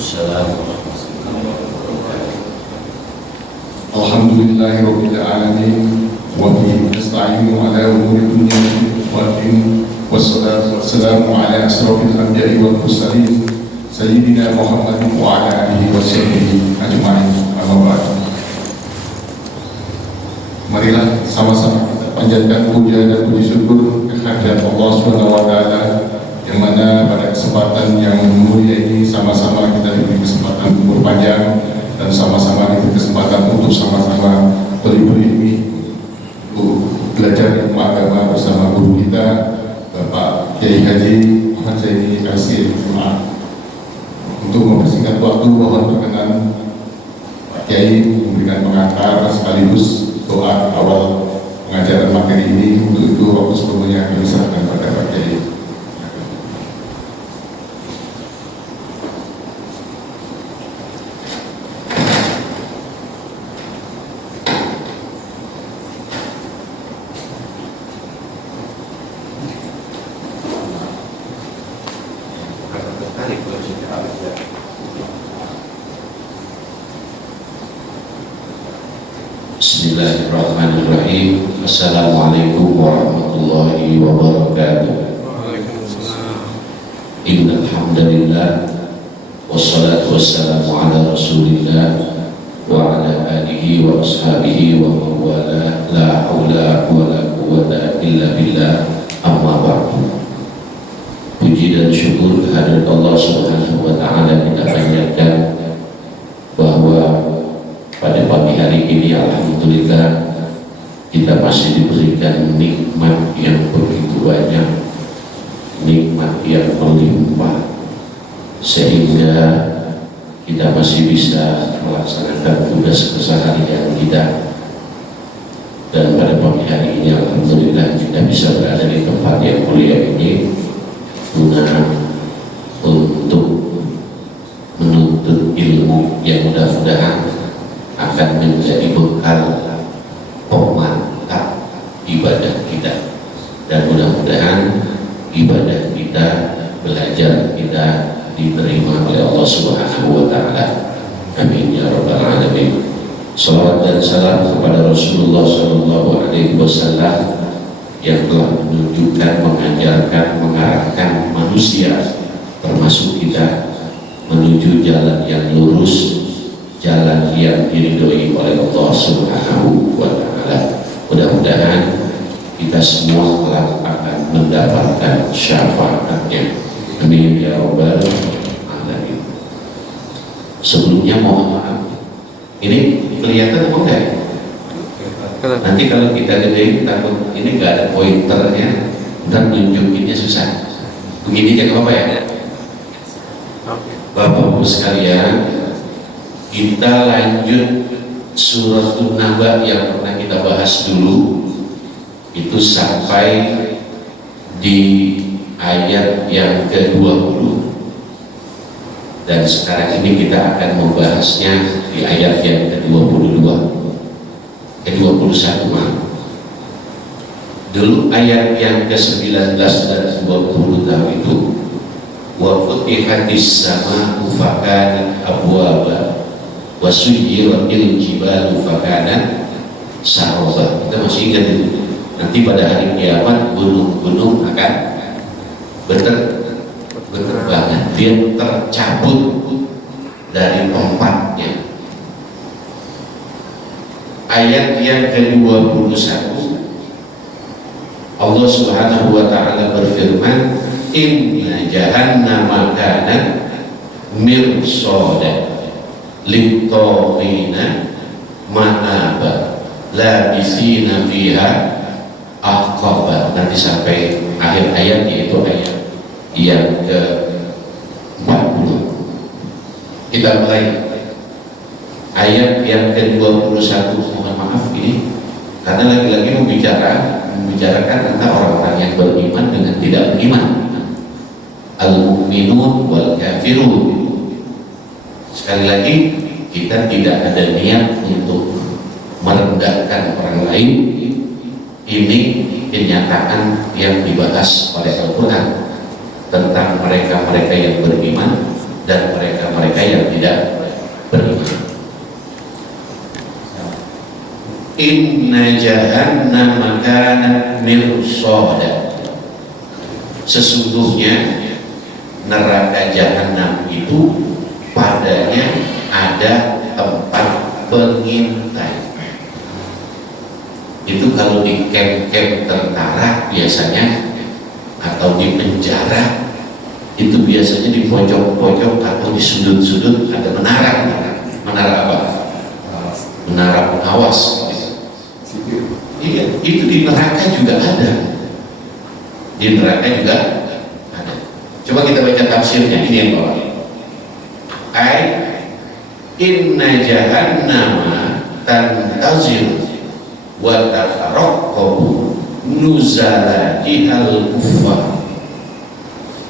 Alhamdulillahirabbil alamin wa bihi nasta'inu ala umuri dunya wad din wassalatu wassalamu ala asrofil anbiya'i wal mursalin sayyidina Muhammadin wa ala alihi wa sahbihi ajma'in. Amma ba'd. Marilah sama-sama kita panjatkan puja dan puji syukur kehadirat Allah Subhanahu wa taala, yang mana pada kesempatan yang mulia ini sama-sama kita diberi kesempatan umur panjang dan sama-sama diberi kesempatan untuk sama-sama berilmu, belajar ilmu agama bersama guru kita Bapak Kiai Haji Muhammad Zaini Kasir Jumat. Untuk mempersingkat waktu, mohon berkenan Pak Kiai memberikan pengantar sekaligus doa awal pengajaran materi ini. Untuk itu waktu sebelumnya kami serahkan pada Pak Kiai. Bismillahirrahmanirrahim. Assalamualaikum warahmatullahi wabarakatuh. Innal hamdalillah wassalatu wassalamu ala Rasulillah wa ala alihi wa ashabihi wa man wala, la haula wala quwwata illa billah. Amma ba'du. Puji dan syukur kehadirat Allah Subhanahu wa taala kita panjatkan bahwa pada pagi hari ini alhamdulillah kita masih diberikan nikmat yang begitu banyak, nikmat yang melimpah, sehingga kita masih bisa melaksanakan tugas keseharian kita. Dan pada pagi hari ini alhamdulillah kita bisa berada di tempat yang mulia ini guna untuk menuntut ilmu yang mudah-mudahan akan menjadi bekal pemantap ibadah kita, dan mudah-mudahan ibadah kita, belajar kita diterima oleh Allah Subhanahu wa taala. Amin ya rabbal alamin. Salawat dan salam kepada Rasulullah sallallahu alaihi wasallam yang telah menunjukkan, mengajarkan, mengarahkan manusia termasuk kita menuju jalan yang lurus, jalan yang diridhoi oleh Allah Subhanahu wa taala. Mudah-mudahan kita semua kelak akan mendapatkan syafaatnya. Amin ya rabbal alamin. Sebelumnya mohon maaf, ini kelihatan apa enggak? Nanti kalau kita gedein takut ini enggak ada pointernya, dan nunjukinnya susah. Begini aja apa ya? Bapak-bapak sekalian, kita lanjut suratul Naba yang pernah kita bahas dulu, itu sampai di ayat yang ke-20, dan sekarang ini kita akan membahasnya di ayat yang ke-22, ke-21 dulu. Ayat yang ke-19 dan 20 tahun itu, wa futihatis sama'u fakanat abwaba wa suyyiratil jibalu fakanat saraba. Kita masih ingat itu. Nanti pada hari kiamat gunung-gunung akan berterbangan, dia tercabut dari tempatnya. Ayat yang ke-21, Allah Subhanahu wa taala berfirman, inna jahannama kanat mirsada lit-taghina ma'aba labisina fiha ahqaba. Nanti sampai akhir ayat, yaitu ayat yang ke-40. Kita mulai ayat yang ke-21. Mohon maaf ini karena lagi-lagi membicarakan tentang orang-orang yang beriman dengan tidak beriman, al-mu'minun wal kafirun. Sekali lagi, kita tidak ada niat untuk merendahkan orang lain. Ini kenyataan yang dibahas oleh Al-Quran tentang mereka-mereka yang beriman dan mereka-mereka yang tidak beriman. Inna jahannam kanat mirsada. Sesungguhnya neraka jahanam itu padanya ada tempat pengintai. Itu kalau di camp-camp tentara biasanya, atau di penjara itu biasanya di pojok-pojok atau di sudut-sudut ada menara. Menara apa? Menara pengawas. Iya, itu di neraka juga ada. Di neraka juga ada. Coba kita baca tafsirnya, ini yang bawah. Inna jahannama tantazir wa tataraqabu nuzalajihal kuffar.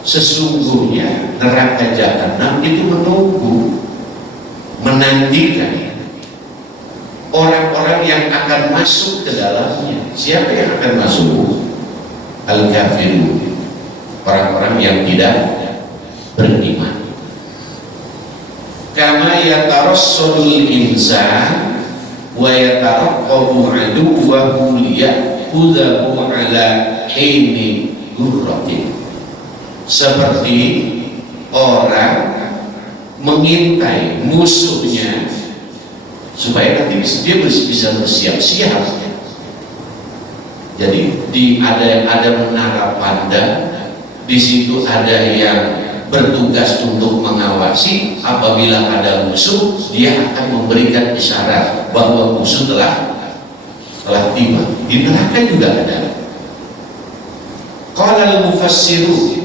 Sesungguhnya neraka jahanam itu menunggu, menantikan orang-orang yang akan masuk ke dalamnya. Siapa yang akan masuk? Al-kafirun, orang-orang yang tidak beriman. Kama yatarassadul insan wa yataraqqabu aduwwahu liya'khudhahu ala hini ghurratin. Seperti orang mengintai musuhnya supaya nanti dia bisa bersiap-siap. Jadi ada menara pandang, di situ ada yang bertugas untuk mengawasi. Apabila ada musuh, dia akan memberikan isyarat bahwa musuh telah tiba. Di neraka juga ada. Qala al-mufassiru,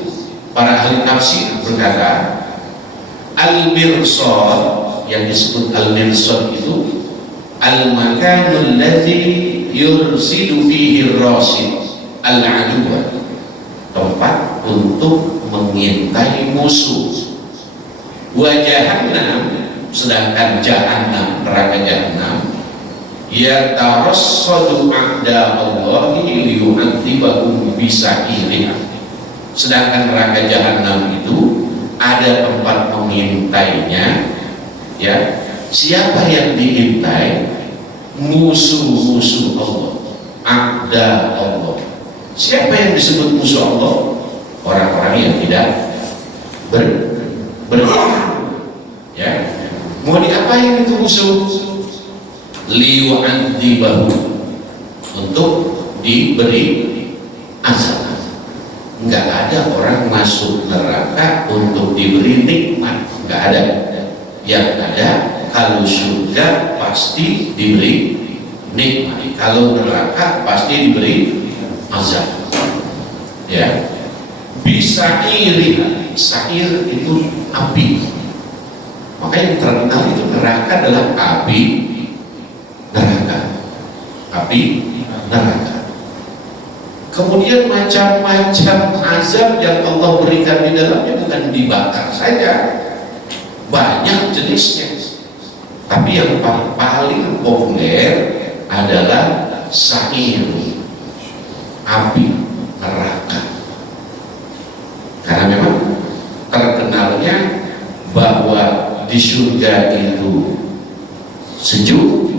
para ahli tafsir berkata, al-mirsad, yang disebut al-mirsad itu al-makanul ladzi yursidu fihi ar-rasid al-aduwa, tempat untuk mengintai musuh. Wa jahannam, sedangkan jahannam, neraka jahannam, yatarassadu a'da Allahi liyu'adzibahum bisa'irih. Sedangkan neraka jahannam itu ada tempat mengintainya, ya. Siapa yang diintai? Musuh-musuh Allah, a'da Allah. Siapa yang disebut musuh Allah? Orang-orang yang tidak beriman, ya. Mau diapain itu musuh? Liyu'adzibahu, untuk diberi azab. Enggak ada orang masuk neraka untuk diberi nikmat, enggak ada. Yang ada, kalau surga pasti diberi nikmat, kalau neraka pasti diberi azab, ya. Bisa iri, sair itu api, maka yang terkenal itu neraka adalah api neraka, api neraka. Kemudian macam-macam azab yang Allah berikan di dalamnya bukan dibakar saja, banyak jenisnya. Tapi yang paling populer adalah sair, api neraka. Karena memang terkenalnya bahwa di surga itu sejuk,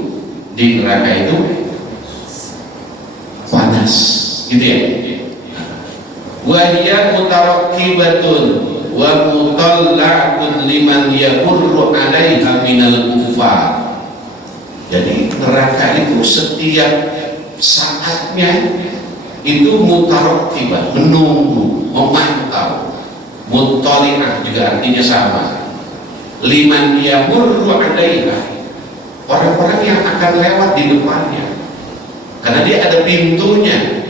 di neraka itu panas, gitu ya. Wa hiya mutarakkibatun wa mutalla'un liman yamurru 'alaiha minal kufar. Jadi neraka itu setiap saatnya itu mutarakkibah, menunggu, memantau. Muttali'ah juga artinya sama. Liman yamurru 'alaiha, orang-orang yang akan lewat di depannya, karena dia ada pintunya.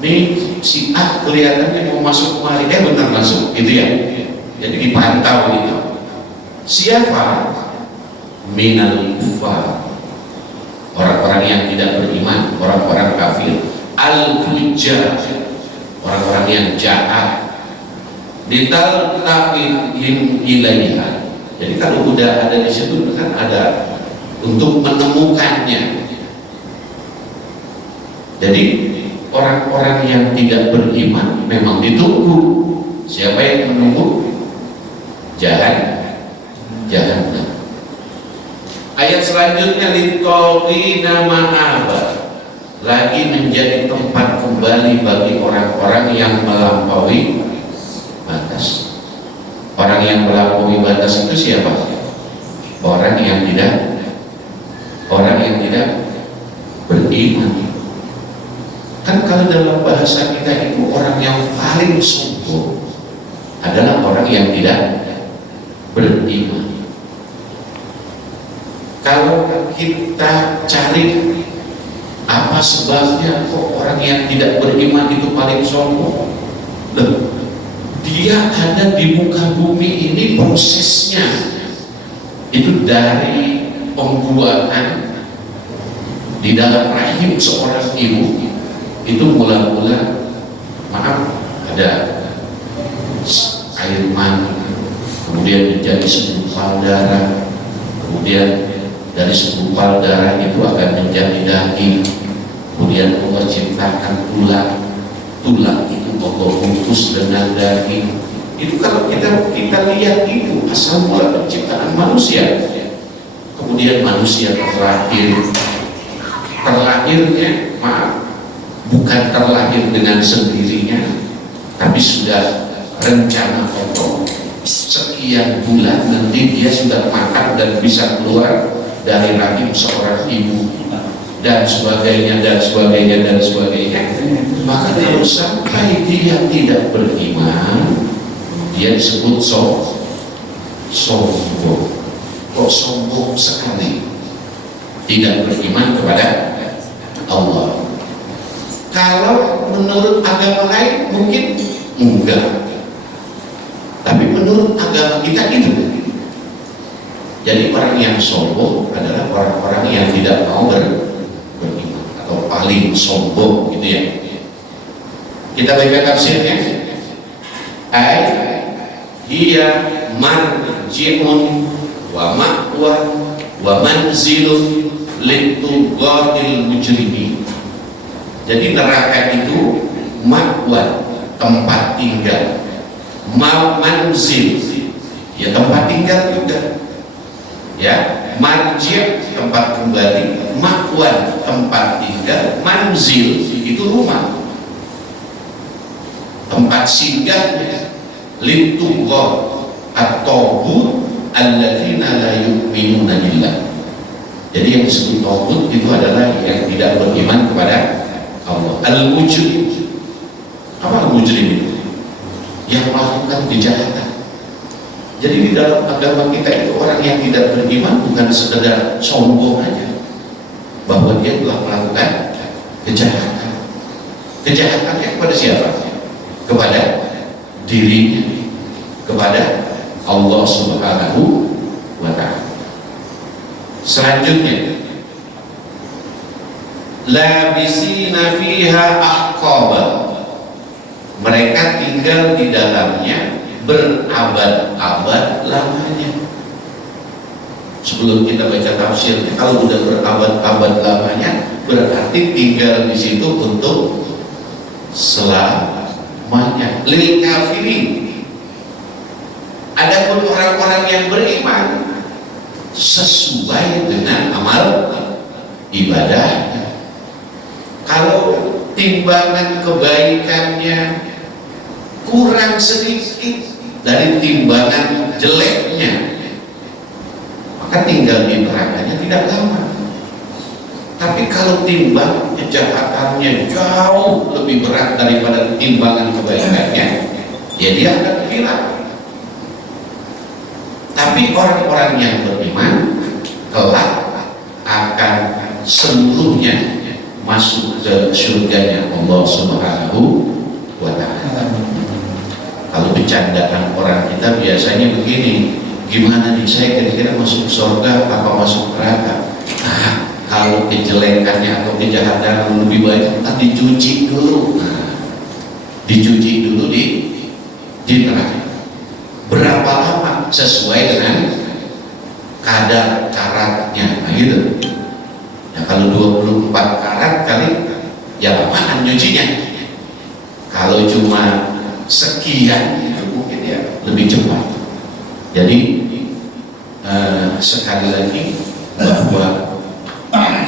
Nih si A kelihatannya mau masuk kemari, benar masuk, gitu ya. Jadi dipantau gitu. Siapa? Minal kufar, orang-orang yang tidak beriman, orang-orang kafir. Al-fujjar, orang-orang yang jahat. Ditaltaqin ilaiha. Jadi kalau udah ada di situ kan ada untuk menemukannya. Jadi orang-orang yang tidak beriman memang ditunggu. Siapa yang menunggu? Jahannam. Ayat selanjutnya litaqina ma'aba, lagi menjadi tempat kembali bagi orang-orang yang melampaui batas. Orang yang melampaui batas itu siapa? Orang yang tidak beriman. Kan kalau dalam bahasa kita itu orang yang paling sombong adalah orang yang tidak beriman. Kalau kita cari apa sebabnya kok orang yang tidak beriman itu paling sombong? Dia ada di muka bumi ini prosesnya itu dari pembuahan di dalam rahim seorang ibu itu mula-mula ada air mani, kemudian menjadi segumpal darah, kemudian dari segumpal darah itu akan menjadi daging, kemudian Allah ciptakan tulang itu Allah bungkus dengan daging. Itu kalau kita lihat itu asal mula penciptaan manusia. Kemudian manusia terlahirnya bukan terlahir dengan sendirinya, tapi sudah rencana Allah sekian bulan nanti dia sudah makan dan bisa keluar dari rahim seorang ibu dan sebagainya. Maka kalau sampai dia tidak beriman, dia disebut sombong. Kok sombong sekali, tidak beriman kepada Allah. Kalau menurut agama lain mungkin enggak, tapi menurut agama kita itu. Jadi orang yang sombong adalah orang-orang yang tidak mau beriman atau paling sombong, gitu ya. Kita baca tafsirnya. Hiya marji'un wa ma'wan wa manzilun litughatil mujrimin. Jadi neraka itu ma'wan, tempat tinggal, manzil ya tempat tinggal juga ya, marji' tempat kembali, ma'wan tempat tinggal, manzil itu rumah, tempat singgahnya, litughat at-taghut alladzina la yu'minuna billah. Jadi yang disebut taghut itu adalah yang tidak beriman kepada Allah. Al-mujrim, apa al-mujrim itu? Yang melakukan kejahatan. Jadi di dalam agama kita itu orang yang tidak beriman bukan sekedar sombong aja bahwa dia telah melakukan kejahatan. Kejahatannya kepada siapa? Kepada dirinya, kepada Allah Subhanahu wa ta'ala. Selanjutnya, labisina fiha ahqaba, mereka tinggal di dalamnya berabad-abad lamanya. Sebelum kita baca tafsirnya, kalau udah berabad-abad lamanya berarti tinggal di situ untuk selamanya. Lil kafirin, adapun orang-orang yang beriman sesuai dengan amal ibadahnya. Kalau timbangan kebaikannya kurang sedikit dari timbangan jeleknya, maka tinggal di nerakanya tidak lama. Tapi kalau timbangan kejahatannya jauh lebih berat daripada timbangan kebaikannya, ya dia akan hilang. Tapi orang-orang yang beriman kelak akan seluruhnya masuk ke surganya Allah Subhanahu wa ta'ala. Kalau bercandaan orang kita biasanya begini, gimana nih saya kira-kira masuk surga apa masuk neraka? Kalau kejelekannya atau kejahatan lebih baik dicuci dulu. Dicuci dulu di neraka. Berapa lama? Sesuai dengan kadar karatnya, gitu. Ya, kalau 24 karat kali, ya lamaan nyucinya. Kalau cuma sekian, itu mungkin ya lebih cepat. Jadi sekali lagi bahwa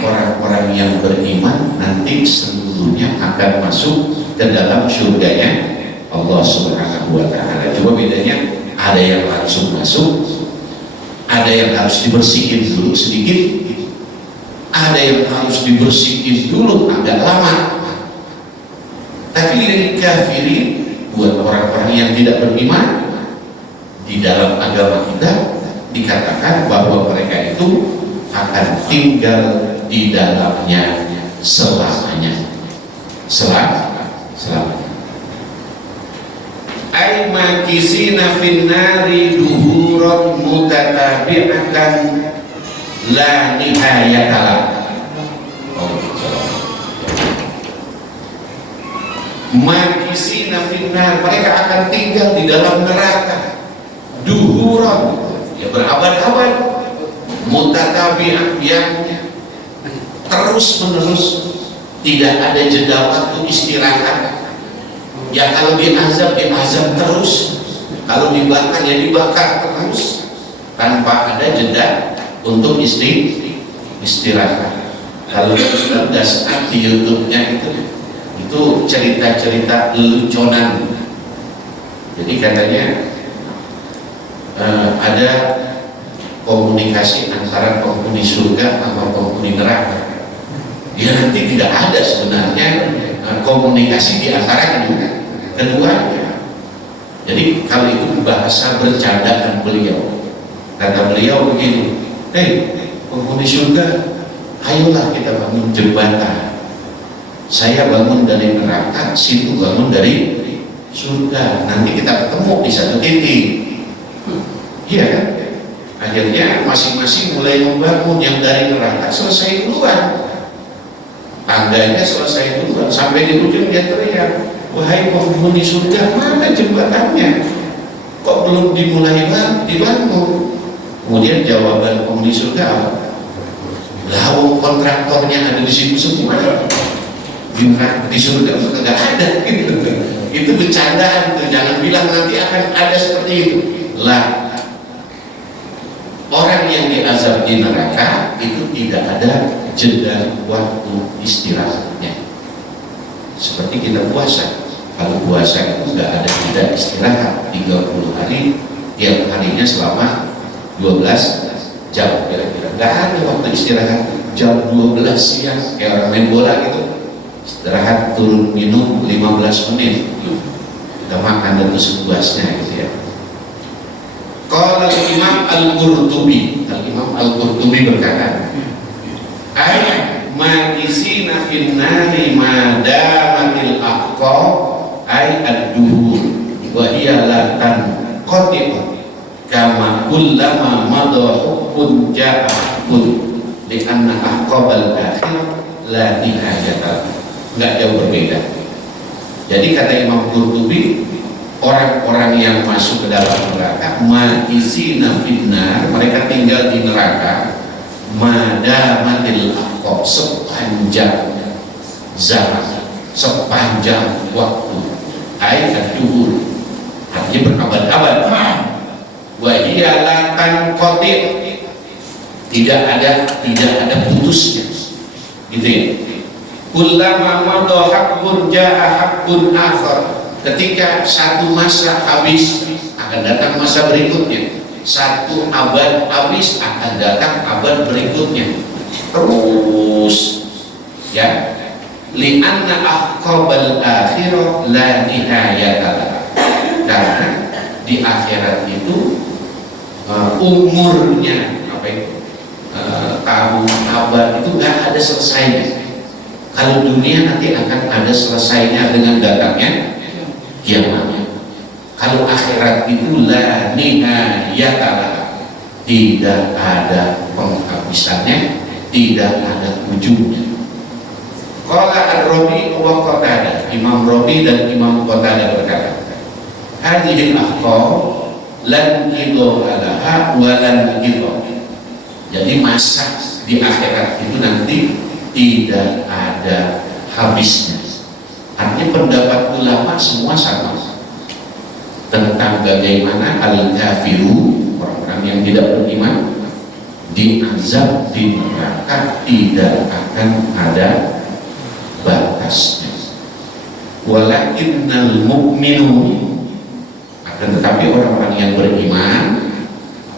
orang-orang yang beriman nanti seluruhnya akan masuk ke dalam surganya Allah Subhanahu wa Ta'ala. Cuma bedanya ada yang langsung masuk, ada yang harus dibersihin dulu sedikit, ada yang harus dibersihin dulu agak lama. Tapi lil kafirin, buat orang-orang yang tidak beriman, di dalam agama kita dikatakan bahwa mereka itu akan tinggal di dalamnya selamanya. Selamanya. Ay makisina finnari duhuran mutatabi'atan la nihayatala. Makisina finnar, mereka akan tinggal di dalam neraka duhuran, ya berabad-abad, mutatabi'ah, yang terus menerus, tidak ada jeda waktu istirahat. Ya kalau diazab terus, kalau dibakar ya dibakar terus, tanpa ada jeda untuk istirahat. Kalau sudah saat di YouTube-nya itu cerita-cerita leluconan. Jadi katanya ada komunikasi antara penghuni surga sama penghuni neraka. Ya nanti tidak ada sebenarnya komunikasi di antara keduanya. Jadi kalau itu bahasa bercandaan beliau, kata beliau begini, penghuni surga, ayolah kita bangun jembatan. Saya bangun dari neraka, situ bangun dari surga. Nanti kita ketemu di satu titik. Iya kan? Akhirnya masing-masing mulai membangun. Yang dari neraka selesai duluan, tangganya selesai duluan, sampai di ujung dia teriak, wahai penghuni surga, mana jembatannya? Kok belum dimulai dibangun? Kemudian jawaban penghuni surga, lawang kontraktornya ada di situ semua. Di surga itu nggak ada. Itu bercandaan, jangan bilang nanti akan ada seperti itu. Lah, orang yang diazab di neraka itu tidak ada jeda waktu istirahatnya. Seperti kita puasa, kalau puasa itu nggak ada jeda istirahat, 30 hari, tiap harinya selama 12 jam kira-kira, nggak ada waktu istirahat. Jam 12 siang kayak orang main bola gitu, istirahat turun minum 15 menit, kita makan dan sepuasnya gitu ya. Qala Imam Al-Qurtubi, Imam Al-Qurtubi berkata, ay makisina finnari madamatil aqqa ay ad-duhur wa hiya la tanqati'u kama kullama madha hubbun ja'ahun li'anna aqqabal akhir la nihayata. Enggak jauh berbeda. Jadi kata Imam Qurtubi, orang-orang yang masuk ke dalam neraka, makisina finnar, mereka tinggal di neraka madamatil aqqa, sepanjang zaman, sepanjang waktu, ayat duhur, artinya berabad-abad. Wa hiya la tanqati', tidak ada putusnya, gitu ya. Kullama madha haqqun ja'a haqqun akhar, ketika satu masa habis akan datang masa berikutnya, satu abad habis akan datang abad berikutnya, terus ya. Li'anna aqqabal akhirah la nihayata, karena di akhirat itu umurnya tahun abad itu nggak ada selesainya. Kalau dunia nanti akan ada selesainya dengan datangnya kiamat. Kalau akhirat itu la nihayata, tidak ada penghabisannya, tidak ada ujungnya. Qala Ar-Rabi wa Qatadah, Imam Rabi dan Imam Qatadah berkata, hadhil aqqa lan qidha laha wa lan qidha. Jadi masa di akhirat itu nanti tidak ada habisnya. Artinya pendapat ulama semua sama tentang bagaimana al-kafiru, yang tidak beriman diazab di neraka tidak akan ada batasnya. Walakinnal mu'minun, akan tetapi orang-orang yang beriman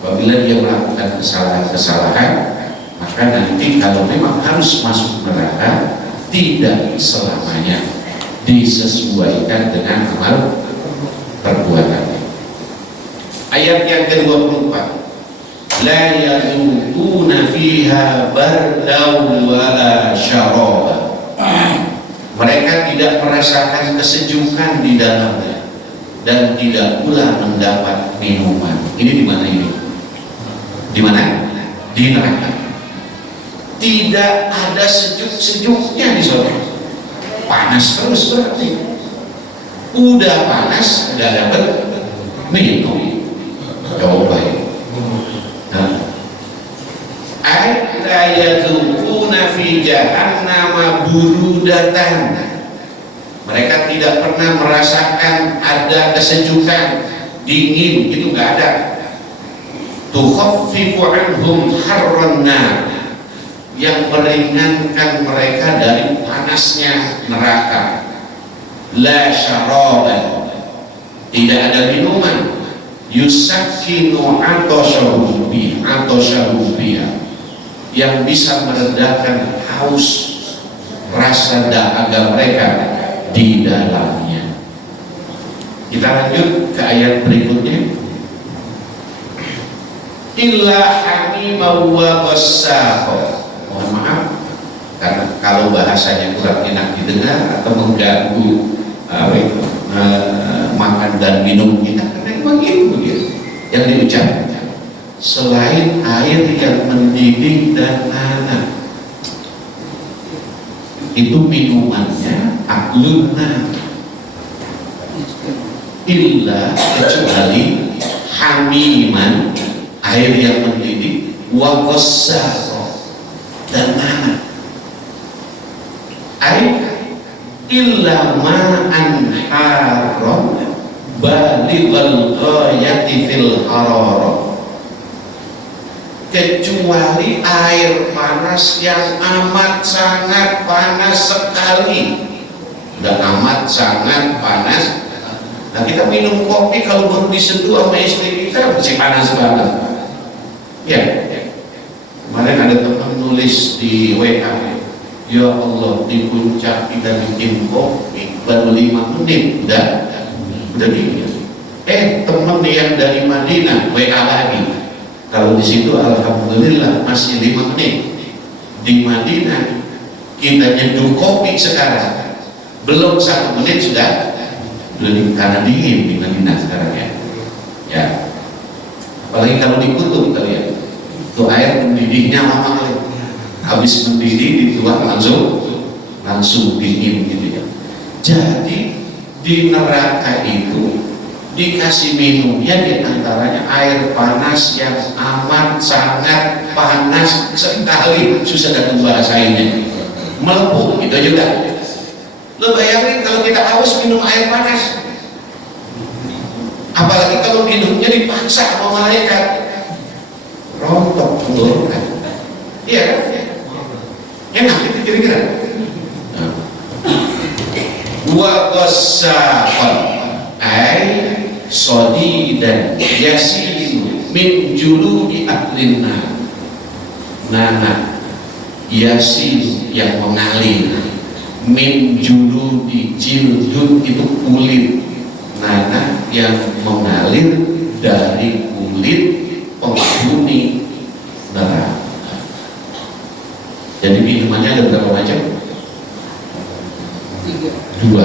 apabila dia melakukan kesalahan-kesalahan, maka nanti kalau memang harus masuk neraka tidak selamanya disesuaikan dengan amal perbuatannya. Ayat yang ke-24, la yadukuna fiha bardaw wala syaraba, mereka tidak merasakan kesejukan di dalamnya dan tidak pula mendapat minuman. Ini di mana ini? Di mana? Di neraka. Tidak ada sejuk-sejuknya di sana. Panas terus berarti. Udah panas, nggak dapat minum. Coba ya. La yadukuna fi jahannama burudatan, mereka tidak pernah merasakan ada kesejukan, dingin, itu nggak ada. Tukhaffifu anhum harran nar, yang meringankan mereka dari panasnya neraka. La syaraban, tidak ada minuman. Yusakkinu atosyahubiha, yang bisa meredakan haus rasa dahaga mereka di dalamnya. Kita lanjut ke ayat berikutnya. Illa hamimau wa qassaqah. Mohon maaf karena kalau bahasanya kurang enak didengar atau mengganggu makan dan minum kita, karena begitu yang diucapkan. Selain air yang mendidih dan nanak, itu minumannya aklunna, illa kecuali hamiman, air yang mendidih, wa qassaqah, dan nanak. Air illa ma'an haram balighal ghayati fil hararah, kecuali air panas yang amat sangat panas sekali. Udah amat sangat panas. Nah, kita minum kopi kalau baru diseduh sama istri kita masih panas banget. Ya, kemarin ada teman nulis di WA, ya Allah, di puncak kita bikin kopi baru 5 menit udah dingin. Teman yang dari Madinah WA lagi, kalau di situ alhamdulillah masih 5 menit. Di Madinah kita nyeduh kopi sekarang belum 1 menit sudah dingin, karena dingin di Madinah sekarang ya. Ya, apalagi kalau di kutub kalian, itu air mendidihnya lama kali. Habis mendidih dituang langsung dingin gitu ya. Jadi di neraka itu dikasih minumnya diantaranya air panas yang amat sangat panas sekali, susah datang bahasainnya, melepuh gitu juga. Lo bayangin kalau kita haus minum air panas, apalagi kalau minumnya dipaksa sama malaikat, rontok tenggorokan. Iya kan? Enak itu kira-kira. Wa qassaqan ay sadidan yasin min juludi ahlin nar, nana yasin yang mengalir, min juludi jildud itu kulit, nana yang mengalir dari kulit penghuni neraka. Jadi minumannya ada berapa macam? 2,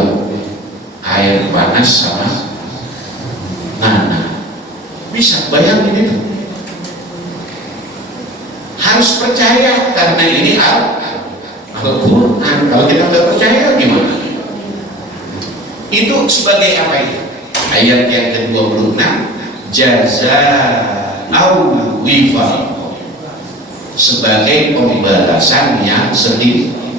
air panas sama nana. Bisa bayangin itu? Harus percaya karena ini Al-Quran. Kalau kita nggak percaya gimana? Itu sebagai apa itu? Ayat yang ke-26, jazaa'u wifaq, sebagai pembalasan yang setimpal.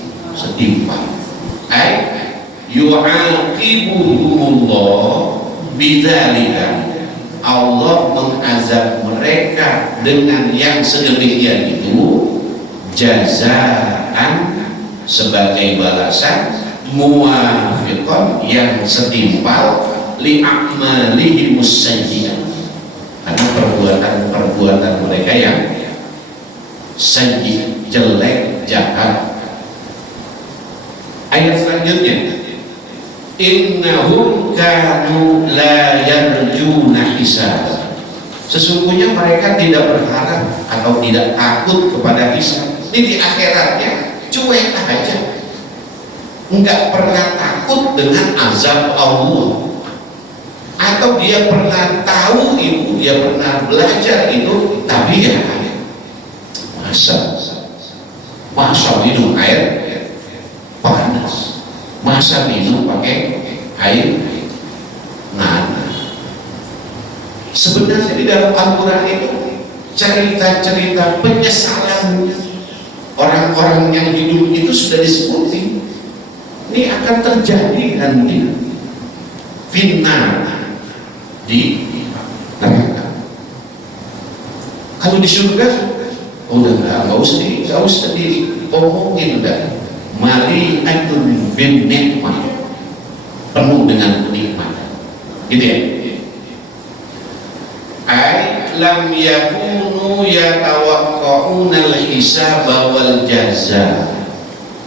Yu'aqibuhumullah bidzalika, Allah mengazab mereka dengan yang sedemikian itu jazaan, sebagai balasan, muwafiqan, yang setimpal, li'a'malihimus sayyi'ah, karena perbuatan mereka yang sayyi', jelek, jahat. Ayat selanjutnya, innahum kanu la yarjuna hisab, sesungguhnya mereka tidak berharap atau tidak takut kepada hisab. Ini di akhiratnya cuek aja, nggak pernah takut dengan azab Allah, atau dia pernah tahu itu, dia pernah belajar itu, tapi ya masa minum air panas, masa minum pakai air nanas. Sebenarnya di dalam Al-Quran itu cerita-cerita penyesalan orang-orang yang hidup itu sudah disebutin. Ini akan terjadi nanti finnar di neraka. Kalau di surga udah nggak usah diomongin, udah mali'atun bin nikmah, penuh dengan kenikmatan, gitu ya. Ay lam yakunu yatawaqqa'una al-hisab wal jaza.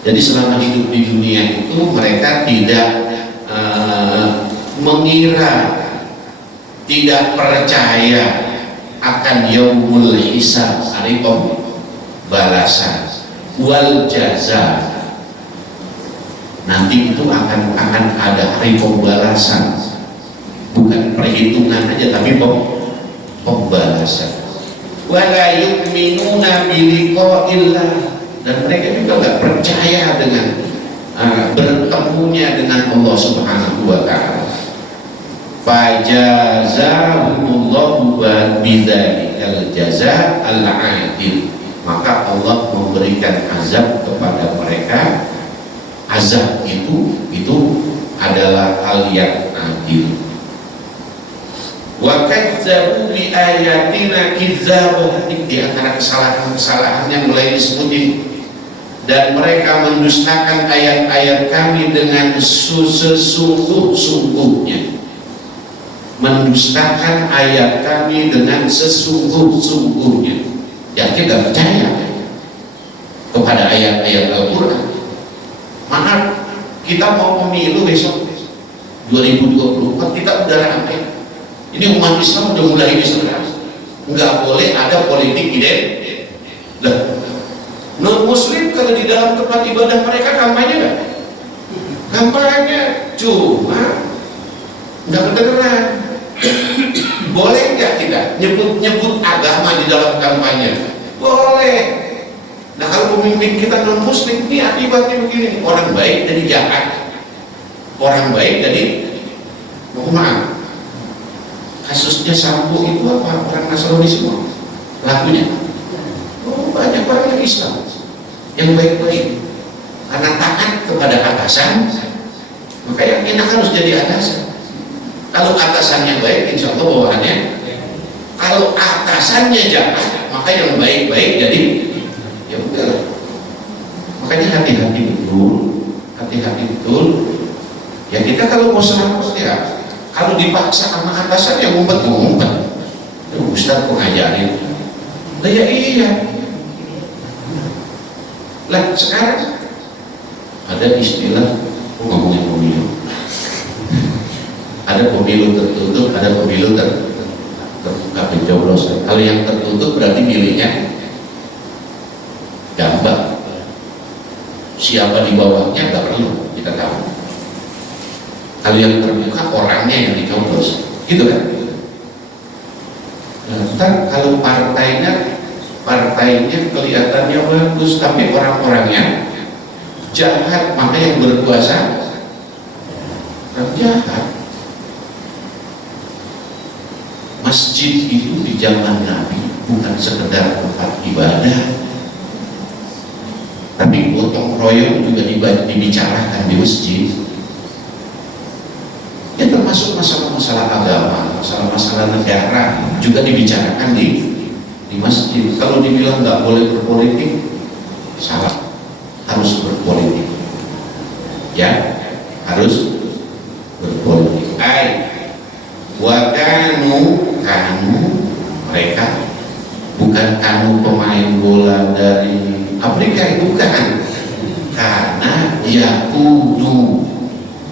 Jadi selama hidup di dunia itu mereka tidak mengira, tidak percaya akan yaumul hisab, hari pembalasan, wal jaza, nanti itu akan ada hari pembalasan, bukan perhitungan aja tapi pembalasan. Wala yu'minuna biliqa'illah, dan mereka juga nggak percaya dengan bertemunya dengan Allah Subhanahu wa ta'ala. Fajazahumullahu bidzalikal jazaa al-'adil, maka Allah memberikan azab kepada mereka. Azab itu adalah hal yang adil. Wa kadzabu bi ayatina kidzaba, di antara kesalahan-kesalahan yang mulai disebutin, dan mereka mendustakan ayat-ayat kami dengan sesungguh-sungguhnya. Mendustakan ayat kami dengan sesungguh-sungguhnya. Ya, kita percaya kepada ayat-ayat Al-Quran. Maaf, kita mau pemilu besok 2024, kita udah ramai. Ini umat Islam udah mulai diserang, nggak boleh ada politik identitas. Non Muslim kalau di dalam tempat ibadah mereka kampanye nggak? Kampanye, cuma nggak kedengeran. Boleh nggak kita nyebut agama di dalam kampanye? Boleh. Nah, kalau pemimpin kita non Muslim, ini akibatnya begini: orang baik jadi jahat, orang baik jadi maaf. Kasusnya Sambo itu apa? Orang Nasrani semua lakunya. Oh, banyak orang yang Islam yang baik-baik, karena taat kepada atasan, maka yang enak harus jadi atasan. Kalau atasannya baik, insya Allah bawahannya. Kalau atasannya jahat, maka yang baik-baik jadi ya udah. Makanya hati-hati betul. Ya kita kalau mau selamat ya, kalau dipaksa sama atasan ya ngumpet. Ustaz kok ngajarin? Lah ya iya. Lah sekarang ada istilah ngomongin pemilu. Ada pemilu tertutup, ada pemilu terbuka pencoblosan. Kalau yang tertutup berarti miliknya gambar. Siapa di bawahnya nggak perlu kita tahu. Kalau yang terbuka orangnya yang dicoblos, gitu kan? Nah, kalau partainya kelihatannya bagus, tapi orang-orangnya jahat, maka yang berkuasa jahat. Masjid itu di zaman Nabi bukan sekedar tempat ibadah, tapi gotong royong juga dibicarakan di masjid. Ya termasuk masalah-masalah agama. masalah-masalah negara juga dibicarakan di masjid. Kalau dibilang nggak boleh berpolitik, salah, harus berpolitik. Ya, harus berpolitik. Kamu mereka, bukan kamu pemain bola dari Afrika, bukan. Karena yakudu,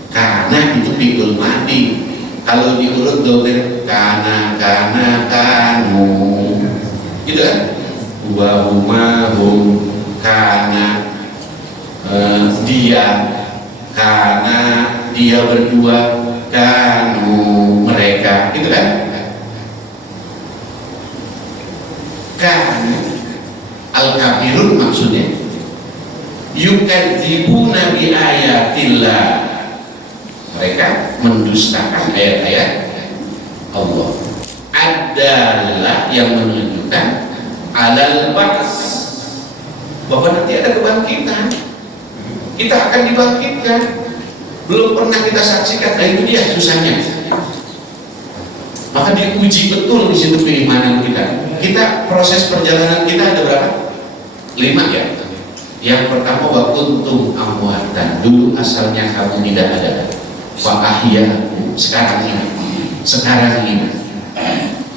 karena itu fi'il madi. Kalau diurut domir karena kamu, gitu kan? Wa hum, karena dia, karena dia berdua, kamu mereka, gitu kan? Kan al-kafirun maksudnya yukadzibuna bi ayatillah, mereka mendustakan ayat-ayat Allah, adalah yang menunjukkan alal ba's, bahwa nanti ada kebangkitan, kita akan dibangkitkan. Belum pernah kita saksikan. Nah, itu dia susahnya. Maka diuji betul di situ keimanan kita. Proses perjalanan kita ada berapa? 5 ya. Yang pertama, wa kuntum amwatan, dulu asalnya kamu tidak ada. Wa ahya, sekarang ini.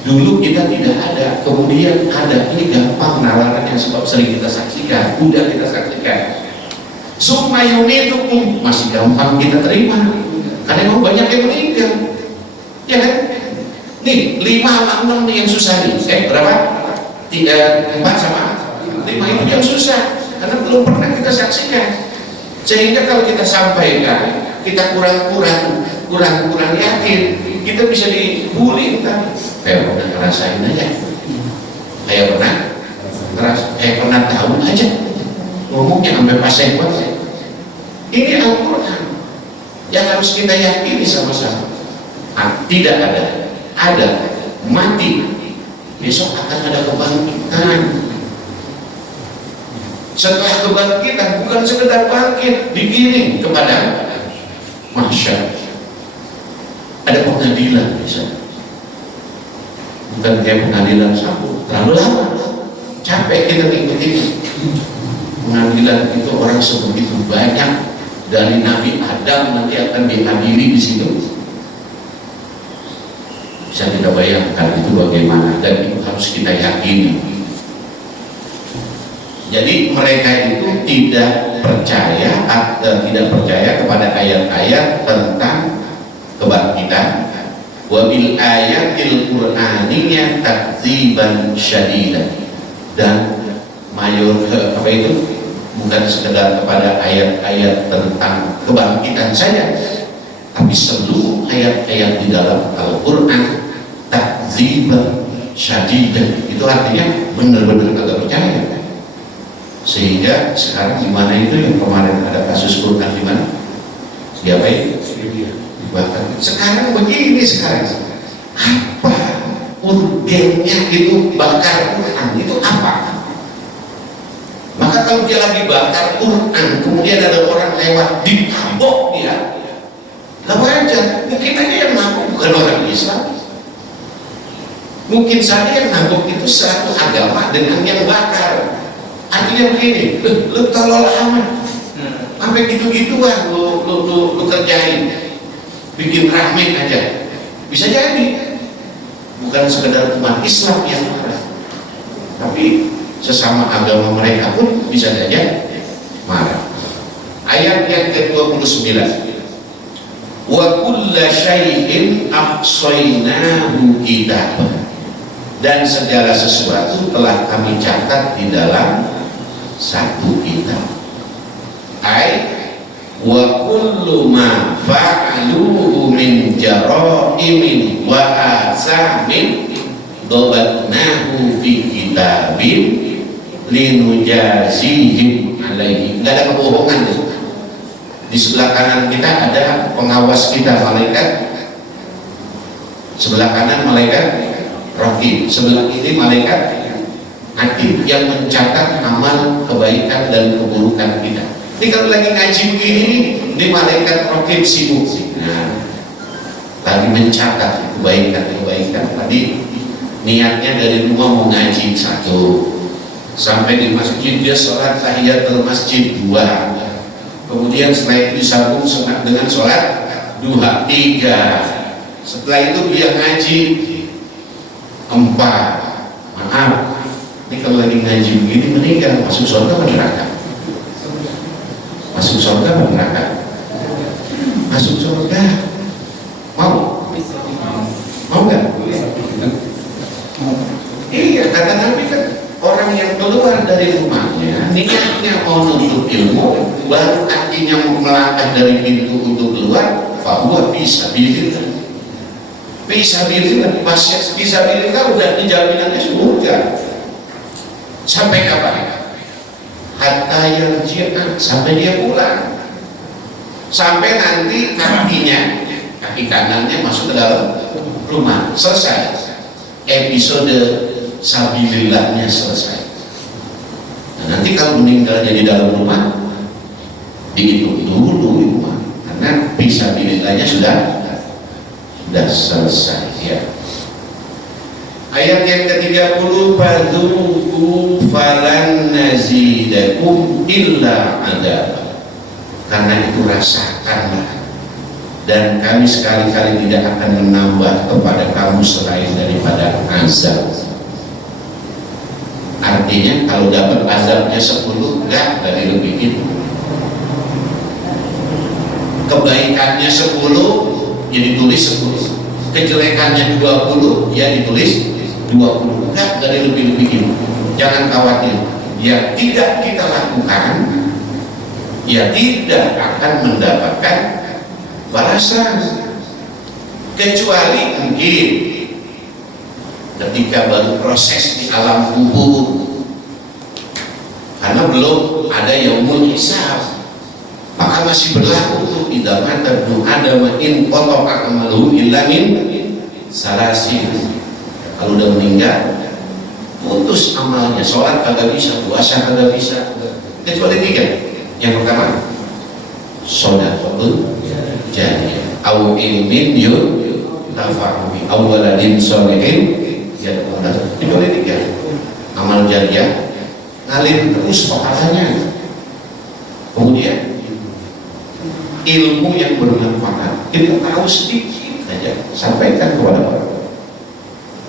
Dulu kita tidak ada, kemudian ada. Ini gampang nalarnya sebab sering kita saksikan, udah kita saksikan. Summa yumitukum, masih gampang kita terima karena memang banyak yang meninggal, ya kan? Nih 5 sama 6 nih yang susah nih. Berapa? 4 sama 5 itu yang susah karena belum pernah kita saksikan. Sehingga kalau kita sampaikan, kita kurang yakin, kita bisa dibully entar. Kayak pernah ngerasain aja, kayak pernah tahu aja, ngomongnya sampai pasang. Ini Al-Quran yang harus kita yakini sama-sama. Tidak ada mati, besok akan ada kebangkitan. Setelah kebangkitan bukan sekedar bangkit, digiring kepada mahsyar, ada pengadilan bisa. Bukan kayak pengadilan sapu, terlalu lama, capek kita ngikutin. Pengadilan itu orang sebegitu banyak, dari Nabi Adam nanti akan diadili di situ. Bisa kita bayangkan itu bagaimana, dan itu harus kita yakini. Jadi mereka itu tidak percaya kepada ayat-ayat tentang kebangkitan. Wabil ayatil qur'aniyya takdziban syadidan, dan bukan sekedar kepada ayat-ayat tentang kebangkitan saja, tapi seluruh ayat-ayat di dalam Al-Quran takdziban syadidan, itu artinya benar-benar kagak percaya. Sehingga sekarang di mana itu yang kemarin ada kasus Quran di mana? Siapa itu? Bahkan sekarang begini, apa urgennya itu bakar Quran itu apa? Maka kalau dia lagi bakar Quran, kemudian ada orang lewat ditabok dia, gak wajar. Mungkin aja yang nabok bukan orang Islam, mungkin saja yang nabok itu satu agama dengan yang bakar. Artinya begini, lu tolol amat, sampai gitu-gituan lu kerjain, bikin rame aja. Bisa jadi bukan sekedar umat Islam yang marah, tapi sesama agama mereka pun bisa saja marah. Ayat yang ke-29, wa kulla syai'in ahsaynahu kitaban, dan segala sesuatu telah kami catat di dalam satu kitab. Wa kullu ma fa'aluhu min jaraimin wa asamin dhabatnahu fi kitabin linujazihim alaihi. Nggak ada kebohongan tuh. Di sebelah kanan kita ada pengawas kita, malaikat. Sebelah kanan malaikat Raqib, sebelah kiri malaikat Atid yang mencatat amal kebaikan dan keburukan kita. Ini kalau lagi ngaji begini, ini malaikat Raqib sibuk. Nah, tadi mencatat kebaikan-kebaikan. Tadi niatnya dari rumah mau ngaji 1, sampai di masjid dia sholat tahiyatul masjid 2, kemudian setelah itu disambung dengan sholat duha 3, setelah itu dia ngaji 4. Maaf, ini kalau lagi ngaji begini meninggal, masuk surga atau neraka? Masuk surga atau neraka? Masuk surga. Mau? Mau nggak? Iya, kata Nabi kan, orang yang keluar dari rumahnya niatnya mau nuntut ilmu, baru kakinya mau melangkah dari pintu untuk keluar, fahuwa fi sabilillah. Fi sabilillah, fi sabilillah udah dijaminannya surga. Sampai kapan? Hatta yarji'a, sampai dia pulang. Sampai nanti kaki kanannya masuk ke dalam rumah, selesai. Episode sabilillahnya selesai. Nah, nanti kalau meninggalnya di dalam rumah, dihitung dulu rumah, karena fisabilillahnya sudah selesai ya. Ayat yang ke-30, fadzuqu falan nazidakum illa adzab. Karena itu rasakanlah, dan kami sekali-kali tidak akan menambah kepada kamu selain daripada azab. Artinya kalau dapat azabnya 10, enggak lebih itu. Kebaikannya 10, ya ditulis 10. Kejelekannya 20, ya ditulis 20. Enggak lebih itu. Jangan khawatir. Ya tidak kita lakukan, ya tidak akan mendapatkan balasan, kecuali mungkin ketika baru proses di alam kubur, karena belum ada yaumul hisab, maka masih berlaku untuk idaman terdu adama in kotor akamalu ilamin salasin. Kalau udah meninggal, putus amalnya, sholat kagak bisa, puasa kagak bisa, kecuali 3. Yang pertama, sholatul jariyah, au ilmin yuntafa'u bihi, au waladin sholihin yad'u lahu. Kecuali 3. Amal jariyah, ngalir terus pahalanya. Kemudian ilmu yang bermanfaat, kita tahu sedikit saja, sampaikan kepada orang.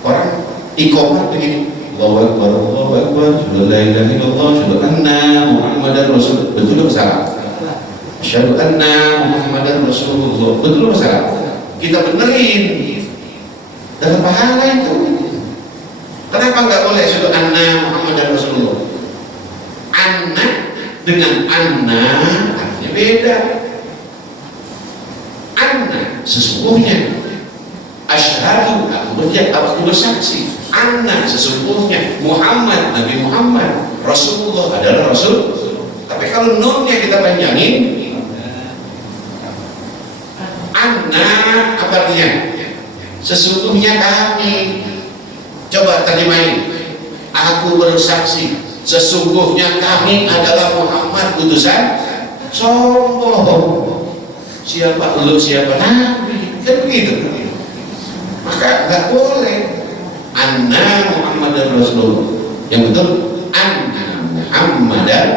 Orang iqamah begini, Allahu Akbar, Allahu Akbar, syahadu la ilaha illallah, syahadu anna Muhammadar Rasul. Betul atau salah? Syahadu anna Muhammadar Rasulullah. Betul atau salah? Kita benerin, dapat pahala itu. Kenapa nggak boleh syahadu anna Muhammadar Rasulullah? Anna dengan anna artinya beda. Anna sesungguhnya, asyhadu aku bersaksi, anna sesungguhnya, Muhammad Nabi Muhammad, Rasulullah adalah Rasul. Tapi kalau nunnya kita panjangin, anna apa artinya? Sesungguhnya kami. Coba terjemahin, aku bersaksi sesungguhnya kami adalah Muhammad utusan. Sombong. Siapa lu, siapa Nabi, kan begitu. Maka nggak boleh anna Muhammadar Rasulullah. Yang betul anna Muhammadar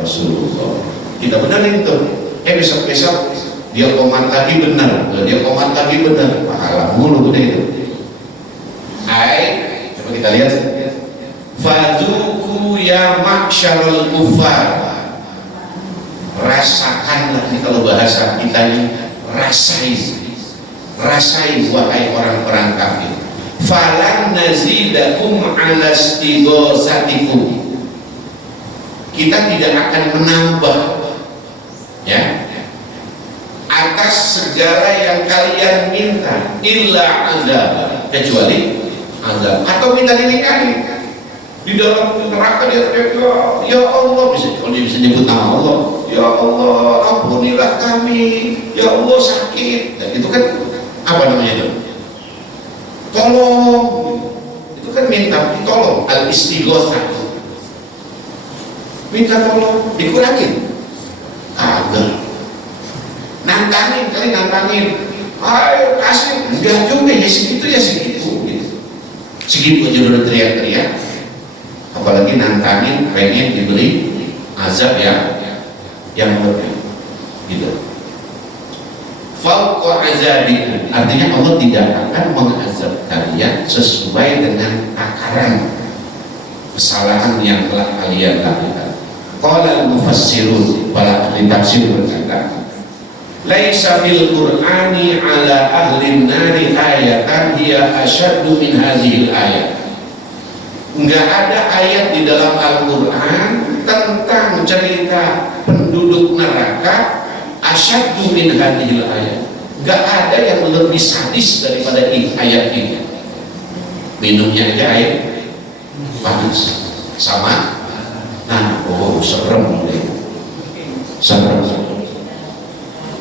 Rasulullah. Kita benerin itu. Besok-besok dia komat lagi benar, dia komat lagi benar, pahala mulu udah itu. Coba kita lihat. Fadzuku ya ma'syarul kufar. Rasakanlah, ini kalau bahasa kita ini rasain wahai orang-orang kafir. Falan nazidakum ala istighosatikum. Kita tidak akan menambah ya atas segala yang kalian minta illa azab, kecuali azab, atau minta dinikahi. Di dalam neraka dia teriak, ya Allah, kalau dia bisa nyebut nama Allah, ya Allah ampunilah kami, ya Allah sakit. Dan itu kan apa namanya itu? Tolong. Itu kan minta ditolong, al-istighosah. Minta tolong, dikurangin. Kagak. Nantangin, ayo kasih, enggak juga ya segitu gitu. Segitu aja udah teriak-teriak, apalagi nantangin pengen diberi azab yang lebih gitu. Fauqa azabikum, artinya Allah tidak akan mengazab kalian sesuai dengan takaran kesalahan yang telah kalian lakukan. Qala al-mufassirun, para ahli tafsir berkata, laisa fil qur'ani ala ahli nari ayatan hiya asyaddu min hadhil ayat. Enggak ada ayat di dalam Al-Quran tentang cerita penduduk neraka asyaddu min hadhil ayat. Enggak ada yang lebih sadis daripada ayat ini. Minumnya aja air panas sama. Nah, serem.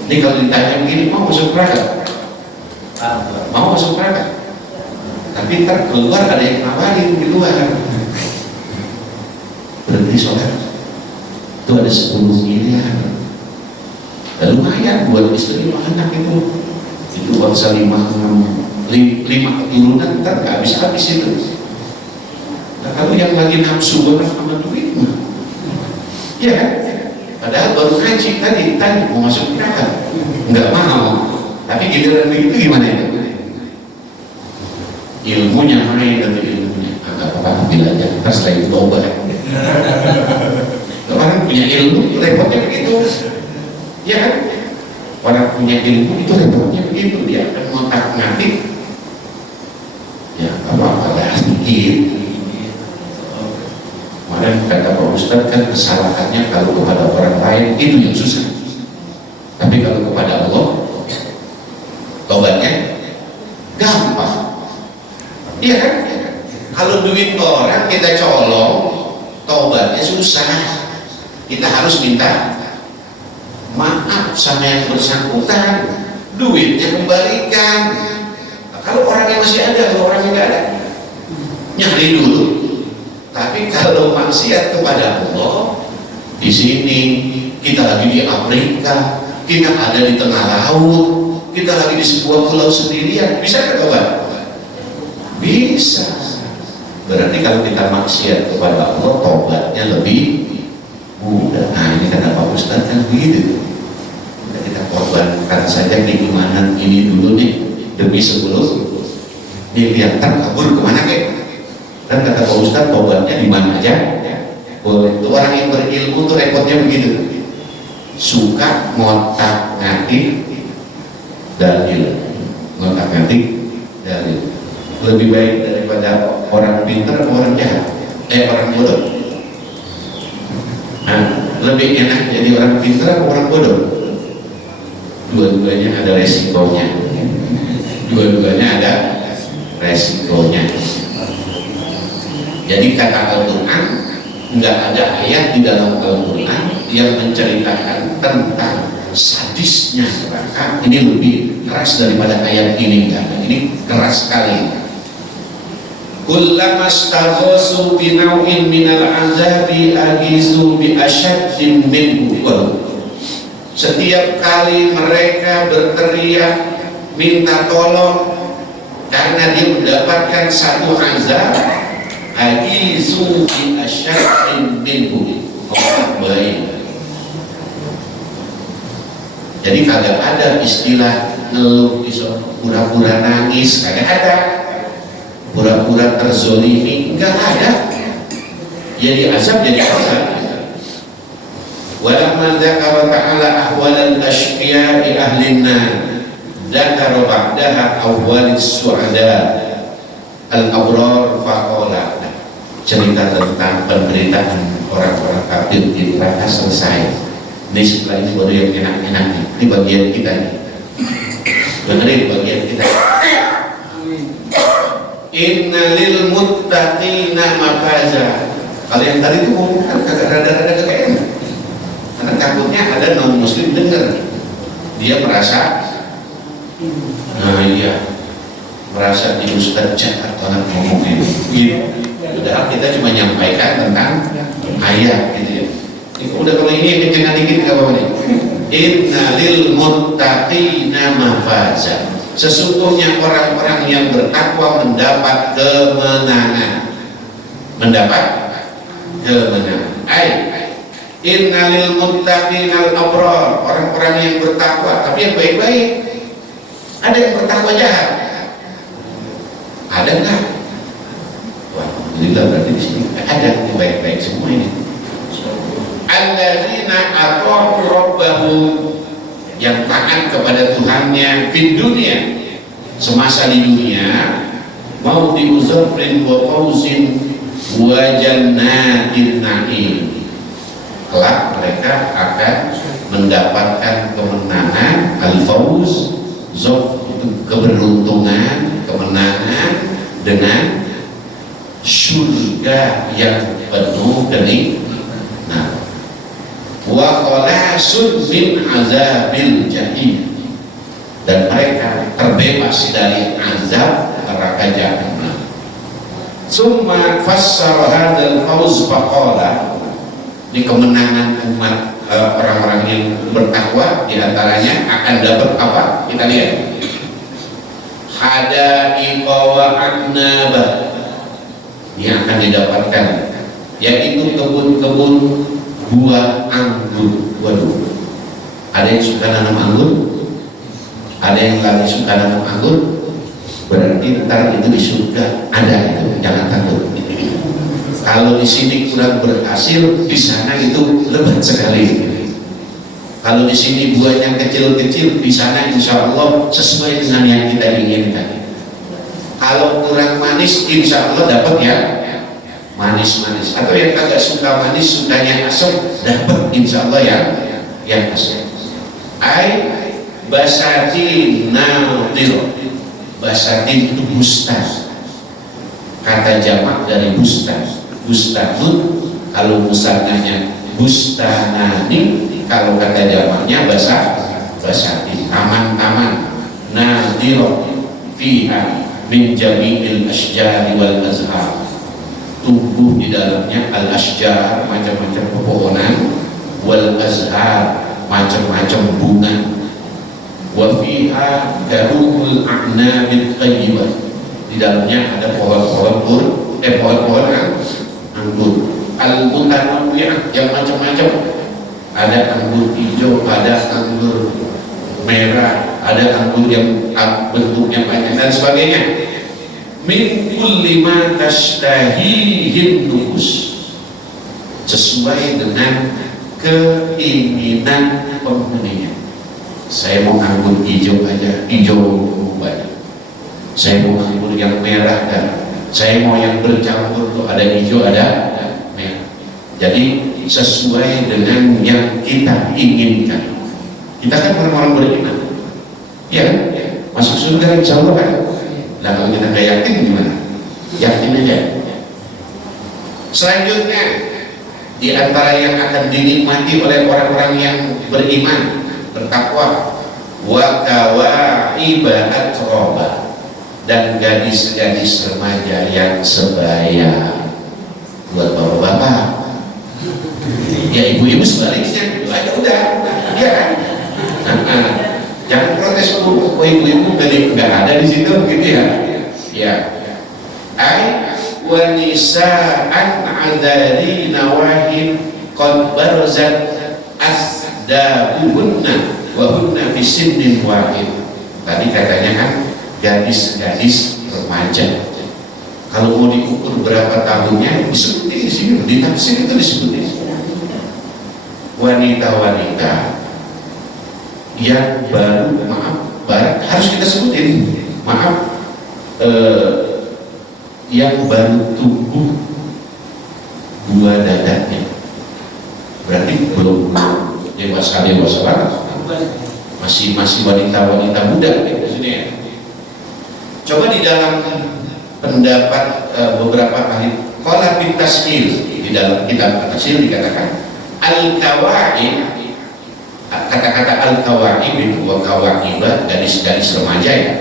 Ini kalau ditanya begini, mau masuk neraka? Mau masuk neraka? Tapi ntar keluar ada yang nawarin di luar. Berhenti sholat, itu ada 10 miliar. Dan lumayan buat istri sama anak itu bangsa 5 keturunan, ntar gak habis-habis itu. Nah, kalau yang lagi nafsu banget sama duit mah, ya kan? Padahal baru ngaji tadi mau masuk neraka, nggak mau. Tapi giliran begitu gimana ya? Ilmunya main dan ilmunya agak apa-apa ambil aja, ntar setelah itu tobat. Orang punya ilmu repotnya begitu, ya kan? Orang punya ilmu itu repotnya begitu, dia akan ngotak-ngatik. Ya apa-apa lah sedikit. Kemarin kata Pak Ustadz kan kesalahannya kalau kepada orang lain itu yang susah, tapi kalau kepada Allah tobatnya gampang. Iya kan? Kalau duit orang kita colong, tobatnya susah. Kita harus minta maaf sama yang bersangkutan, duitnya kembalikan. Nah, kalau orangnya masih ada, kalau orangnya nggak ada, nyari dulu. Tapi kalau maksiat kepada Allah, di sini kita lagi di Afrika, kita ada di tengah laut, kita lagi di sebuah pulau sendirian, bisa nggak tobat? Bisa. Berarti kalau kita maksiat kepada Allah, tobatnya lebih mudah. Nah, ini kata Pak Ustadz kan begitu. Kita korbankan saja keimanan ini dulu nih demi 10 miliar, kabur kemana kek? Dan kata Pak Ustadz, tobatnya di mana aja boleh. Itu orang yang berilmu tuh repotnya begitu, suka ngotak-ngatik dalil, ngotak-ngatik dalil. Lebih baik daripada orang pintar atau orang jahat, orang bodoh. Nah, lebih enak jadi orang pintar atau orang bodoh? Dua-duanya ada resikonya. Dua-duanya ada resikonya. Jadi kata Al-Quran, nggak ada ayat di dalam Al-Quran yang menceritakan tentang sadisnya neraka. Ini lebih keras daripada ayat ini, kan? Ini keras sekali. Kullama staghasu bi naw'in minal azabi agizu bi asyaddin minhu. Setiap kali mereka berteriak minta tolong karena dia mendapatkan satu azab, agizu bi asyaddin minhu. Baik. Jadi kagak ada istilah ngeluh, pura-pura nangis, kagak ada. Pura-pura terzolimi, enggak ada. Jadi azab jadi azab. Walamma dzakara ta'ala ahwalal asyqiya'i ahlin nar, dzakara ba'daha awwalis su'ada al-abrar faqala. Cerita tentang penderitaan orang-orang kafir di neraka selesai. Ini setelah ini baru yang enak-enak nih. Ini bagian kita nih. Benerin bagian kita. Inna lil muttaqina mafaza. Kalau yang tadi itu ngomong kagak rada-rada kagak enak. Karena takutnya ada non muslim dengar, dia merasa, nah iya, merasa di Ustadz jahat banget ngomongnya. Gitu. Padahal kita cuma nyampaikan tentang ayat gitu ya. Udah kalau ini yang kenceng dikit nggak apa-apa nih. Inna lil muttaqina mafaza. Sesungguhnya orang-orang yang bertakwa mendapat kemenangan. Mendapat kemenangan. Inna lil muttaqina al-abrar. Orang-orang yang bertakwa, tapi yang baik-baik. Ada yang bertakwa jahat? Ada enggak? Wah, alhamdulillah, berarti di sini ada yang baik-baik semua ini. Alladzina ata'u rabbahum, yang taat kepada Tuhannya di dunia, semasa di dunia, mau diuzafrin wa fawzin wa jannatin na'im. Kelak mereka akan mendapatkan kemenangan, al-fawz, zaf itu keberuntungan, kemenangan dengan surga yang penuh kenikmatan. Wa khalasun min azabil jahim, dan mereka terbebas dari azab neraka jahanam. Summa fassara hadzal fawz faqala, di kemenangan umat orang-orang yang bertakwa diantaranya akan dapat apa? Kita lihat. Hadaiqa wa a'naba, yang akan didapatkan yaitu kebun-kebun buah anggur. Waduh, ada yang suka nanam anggur, ada yang lagi suka nanam anggur, berarti ntar itu di surga ada itu, jangan takut. Kalau di sini kurang berhasil, di sana itu lebat sekali. Kalau di sini buahnya kecil-kecil, di sana insya Allah sesuai dengan yang kita inginkan. Kalau kurang manis, insya Allah dapat ya manis-manis, atau yang agak suka manis, sukanya asam, dapat insya Allah yang asam. Basatin nadir, basatin itu bustan, kata jamak dari bustan. Bustanun kalau musananya bustanani, kalau kata jamaknya basatin, taman-taman. Nadir fiha min jami'il asjari wal azhar, tumbuh di dalamnya al-asjar, macam-macam pepohonan, wal azhar, macam-macam bunga, wa fiha darul a'nabit qayyibah, di dalamnya ada pohon-pohon anggur, al-mutanawwi'ah, yang macam-macam, ada anggur hijau, ada anggur merah, ada anggur yang bentuknya banyak dan sebagainya. Min kulli ma tashtahihin nufus, sesuai dengan keinginan penghuninya. Saya mau anggur hijau aja, hijau banyak. Saya mau anggur yang merah, dan saya mau yang bercampur tuh, ada hijau ada merah. Jadi sesuai dengan yang kita inginkan. Kita kan orang-orang beriman, ya kan? Masuk surga insya Allah kan. Nah, kalau kita nggak yakin gimana? Yakin aja. Selanjutnya, di antara yang akan dinikmati oleh orang-orang yang beriman, bertakwa, wa kawaiba atroba, dan gadis-gadis remaja yang sebaya. Buat bapak-bapak, ya ibu-ibu sebaliknya, itu aja udah, ya kan? Jangan protes bu, ibu-ibu nggak ada di situ, gitu ya. Ya, wa nisa'an adari nawahin qad barzat asdabuhunna wa hunna fi sinnin wahid. Tadi katanya kan gadis-gadis remaja. Kalau mau diukur berapa tahunnya, disebutin di sini, di tafsir itu disebutin. Wanita-wanita yang baru, harus kita sebutin, yang baru tumbuh dua dadanya, berarti belum dewasa banget, masih wanita muda gitu sini ya. Coba di dalam pendapat beberapa ahli qala fit tasmil, di dalam kitab tafsir dikatakan al-kawaib, kata-kata al-kawaib itu wa kawaiba, gadis-gadis remaja ya,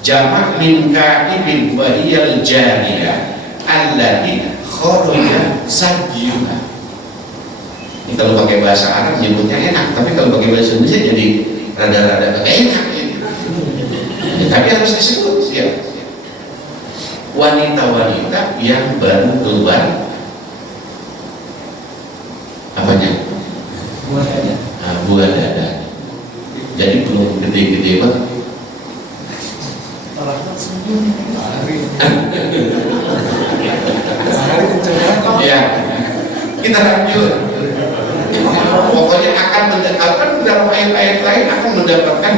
jamak min kaibin wa hiyal jariyah allati kharaja sayyuha. Ini kalau pakai bahasa Arab nyebutnya enak, tapi kalau pakai bahasa Indonesia jadi rada-rada enak gitu. Tapi harus disebut ya. Wanita-wanita yang baru keluar apanya? Buah dada. Jadi belum gede-gede banget. Ya, kita lanjut. Pokoknya akan mendapatkan dalam ayat-ayat lain akan mendapatkan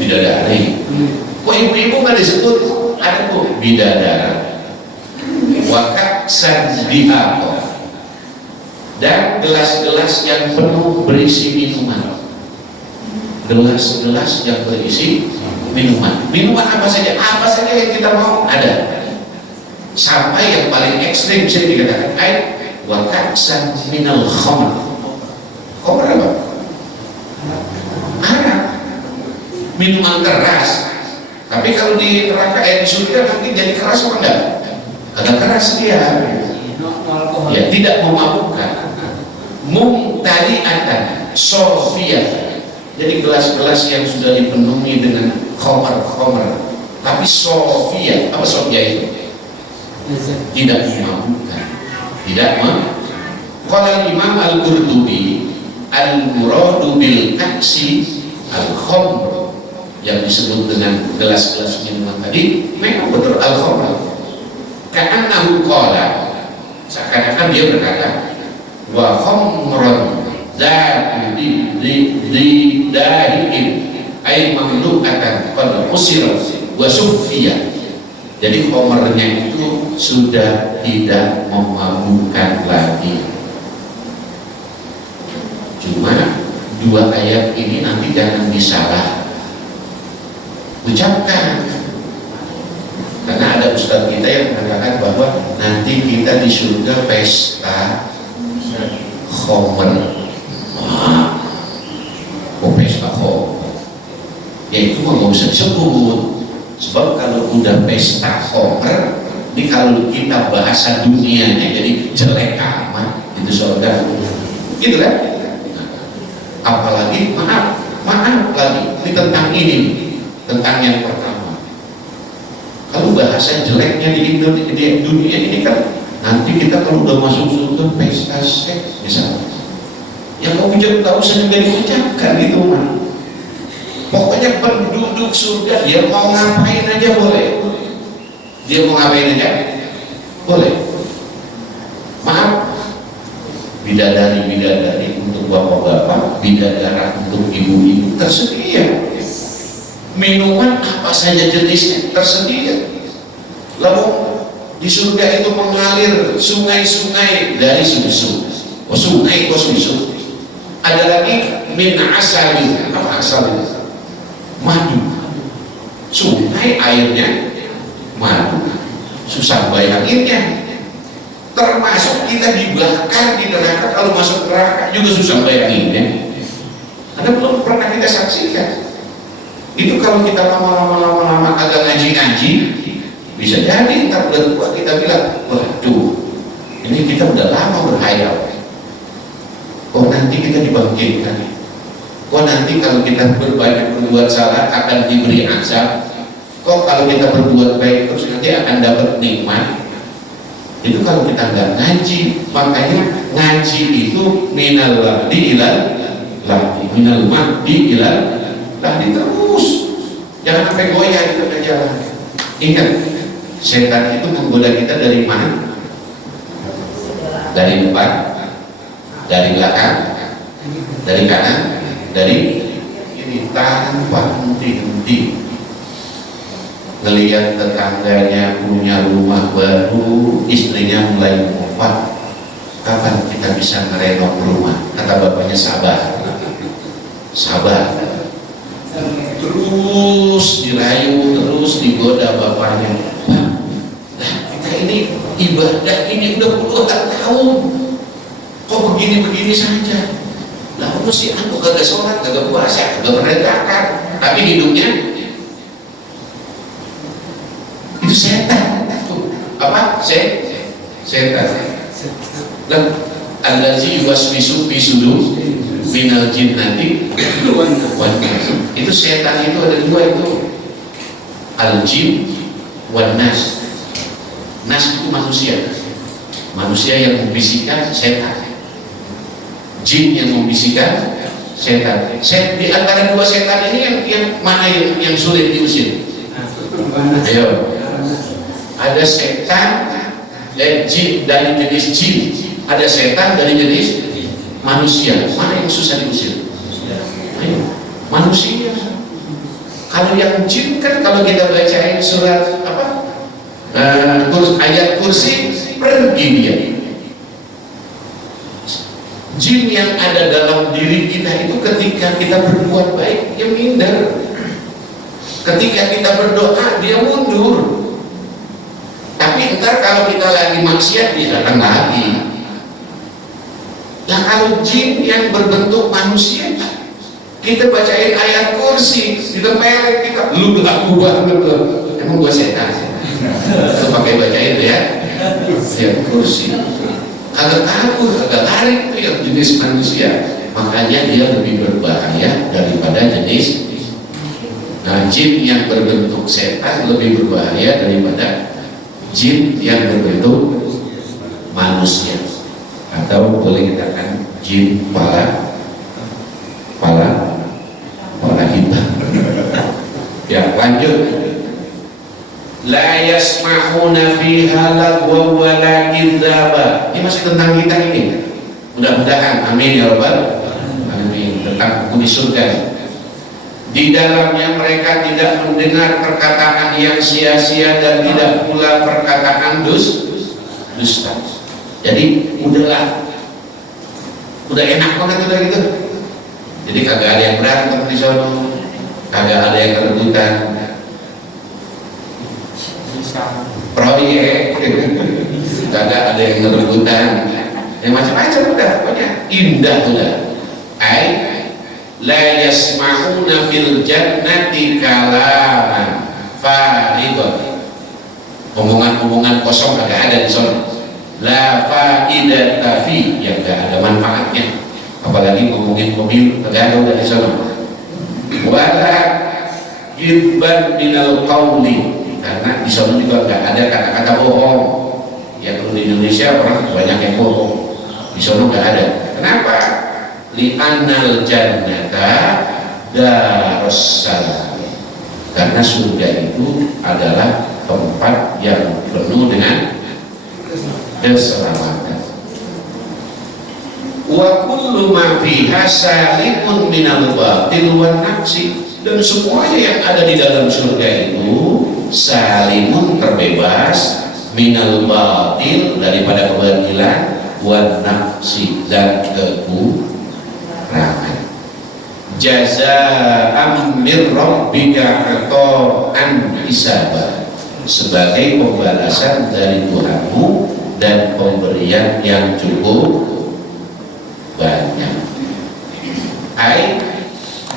bidadari. Kok ibu-ibu nggak disebut? Ada tuh bidadara. Wakak sandiha dan gelas-gelas yang penuh berisi minuman. Gelas-gelas yang berisi minuman. Minuman apa saja yang kita mau ada. Sampai yang paling ekstrim bisa dikatakan ayat wakaksan minal khamr. Khamr apa? Arak. Minuman keras. Tapi kalau di neraka di surga nanti jadi keras apa enggak? Agak keras dia. Ya, tidak memabukkan. Mumtali'atan sofia. Jadi gelas-gelas yang sudah dipenuhi dengan khamr. Tapi sofia. Apa sofia itu? Tidak memabukkan. Qala Imam Al-Qurtubi al-muradu bil aksi al-khamr yang disebut dengan gelas-gelas minuman tadi memang betul al-khamr. Ka'annahu qala, seakan-akan dia berkata wa khamrun zatu di dahiin ay mamlu'atan qad usira wa suffiya. Jadi khamrnya itu sudah tidak memabukkan lagi. Cuma dua ayat ini nanti jangan disalah ucapkan, karena ada ustaz kita yang mengatakan bahwa nanti kita di surga pesta khamr. Pesta khamr ya itu nggak usah disebut, sebab kalau udah pesta khamr ini kalau kita bahasa dunianya jadi jelek amat itu saudara, gitu kan? Apalagi maaf lagi ini tentang ini, tentang yang pertama. Kalau bahasa jeleknya di dunia ini kan nanti kita kalau udah masuk surga pesta seks misalnya, yang mau ucap tahu sehingga diucapkan itu mah. Pokoknya penduduk surga dia mau ngapain aja boleh. Dia mau ngapain aja boleh. Maaf, bidadari untuk bapak-bapak, bidadara untuk ibu-ibu tersedia. Minuman apa saja jenisnya tersedia. Lalu di surga itu mengalir sungai-sungai dari susu. Sungai susu. Ada lagi min asali. Apa asal itu? Madu. Sungai airnya madu. Susah bayanginnya. Termasuk kita dibakar di neraka, kalau masuk neraka juga susah bayanginnya. Karena belum pernah kita saksikan. Itu kalau kita lama-lama agak ngaji-ngaji, bisa jadi ntar udah tua kita bilang, waduh, ini kita udah lama berhayal. Kok nanti kita dibangkitkan? Kok nanti kalau kita berbuat salah akan diberi azab? Kok kalau kita berbuat baik terus nanti akan dapat nikmat? Itu kalau kita nggak ngaji. Makanya ngaji itu minal lahdi ilal lahdi, minal mahdi ilal lahdi terus. Jangan sampai goyah di tengah jalan. Ingat, setan itu menggoda kita dari mana? Dari depan, dari belakang, dari kanan, dari ini, tanpa henti-henti. Ngelihat tetangganya punya rumah baru, istrinya mulai wafat, kapan kita bisa ngerenov rumah? Kata bapaknya sabar, terus dirayu, terus digoda bapaknya. Nah, kita ini ibadah ini udah puluhan tahun, kok begini-begini saja? Lah aku sih aku kagak sholat, kagak puasa, kagak berzakat, tapi hidupnya itu setan. Apa? Setan. Lah, al allazi yuwaswisu fi sudur minal jinnati wan nas. Itu setan itu ada dua itu, al-jin wan nas. Nas itu manusia yang membisikkan setan, jin yang membisikkan setan. Di antara dua setan ini yang mana yang sulit diusir? Ayo, ada setan jin dari jenis jin, ada setan dari jenis manusia. Mana yang susah diusir? Ayo, manusia. Kalau yang jin kan kalau kita bacain surat apa? Ayat kursi, pergi dia. Jin yang ada dalam diri kita itu ketika kita berbuat baik dia minder, ketika kita berdoa dia mundur. Tapi ntar kalau kita lagi maksiat dia datang lagi. Nah kalau jin yang berbentuk manusia, kita bacain ayat kursi ditempelin kita, lu aku banget loh, emang gua setan itu pakai baca itu ya kursi, agak kabur, agak lari. Itu yang jenis manusia, makanya dia lebih berbahaya daripada jenis jin yang berbentuk setan, lebih berbahaya daripada jin yang berbentuk manusia, atau boleh dikatakan jin pala hitam. Ya, lanjut. La yasma'una fiha lagwa wa la kidzaba. Ini masih tentang kita ini. Mudah-mudahan, amin ya rabbal alamin, tentang buku di surga. Di dalamnya mereka tidak mendengar perkataan yang sia-sia dan tidak pula perkataan dusta. Jadi udah enak banget udah gitu. Jadi kagak ada yang berantem di sana, kagak ada yang rebutan proyek, kagak ada yang rebutan, yang macam-macam udah, pokoknya indah udah. La yasma'una fil jannati kalaman faridan. Omongan-omongan kosong kagak ada di sana. La faidata fi, yang gak ada manfaatnya. Apalagi ngomongin mobil kagak ada udah di sana. Wala gibban minal qawli, karena di sana juga nggak ada kata-kata bohong. Ya kalau di Indonesia orang banyak yang bohong, di sana nggak ada. Kenapa? Li'annal jannata darussalam, karena surga itu adalah tempat yang penuh dengan keselamatan. Wa kullu ma fiha salimun minal batil wan nafsi, dan semuanya yang ada di dalam surga itu salimun, terbebas, minal batil, daripada kebatilan, wan nafsi, dan kekurangan. Jazaa'an mir rabbika ata'an hisaba, sebagai pembalasan dari Tuhanmu dan pemberian yang cukup banyak.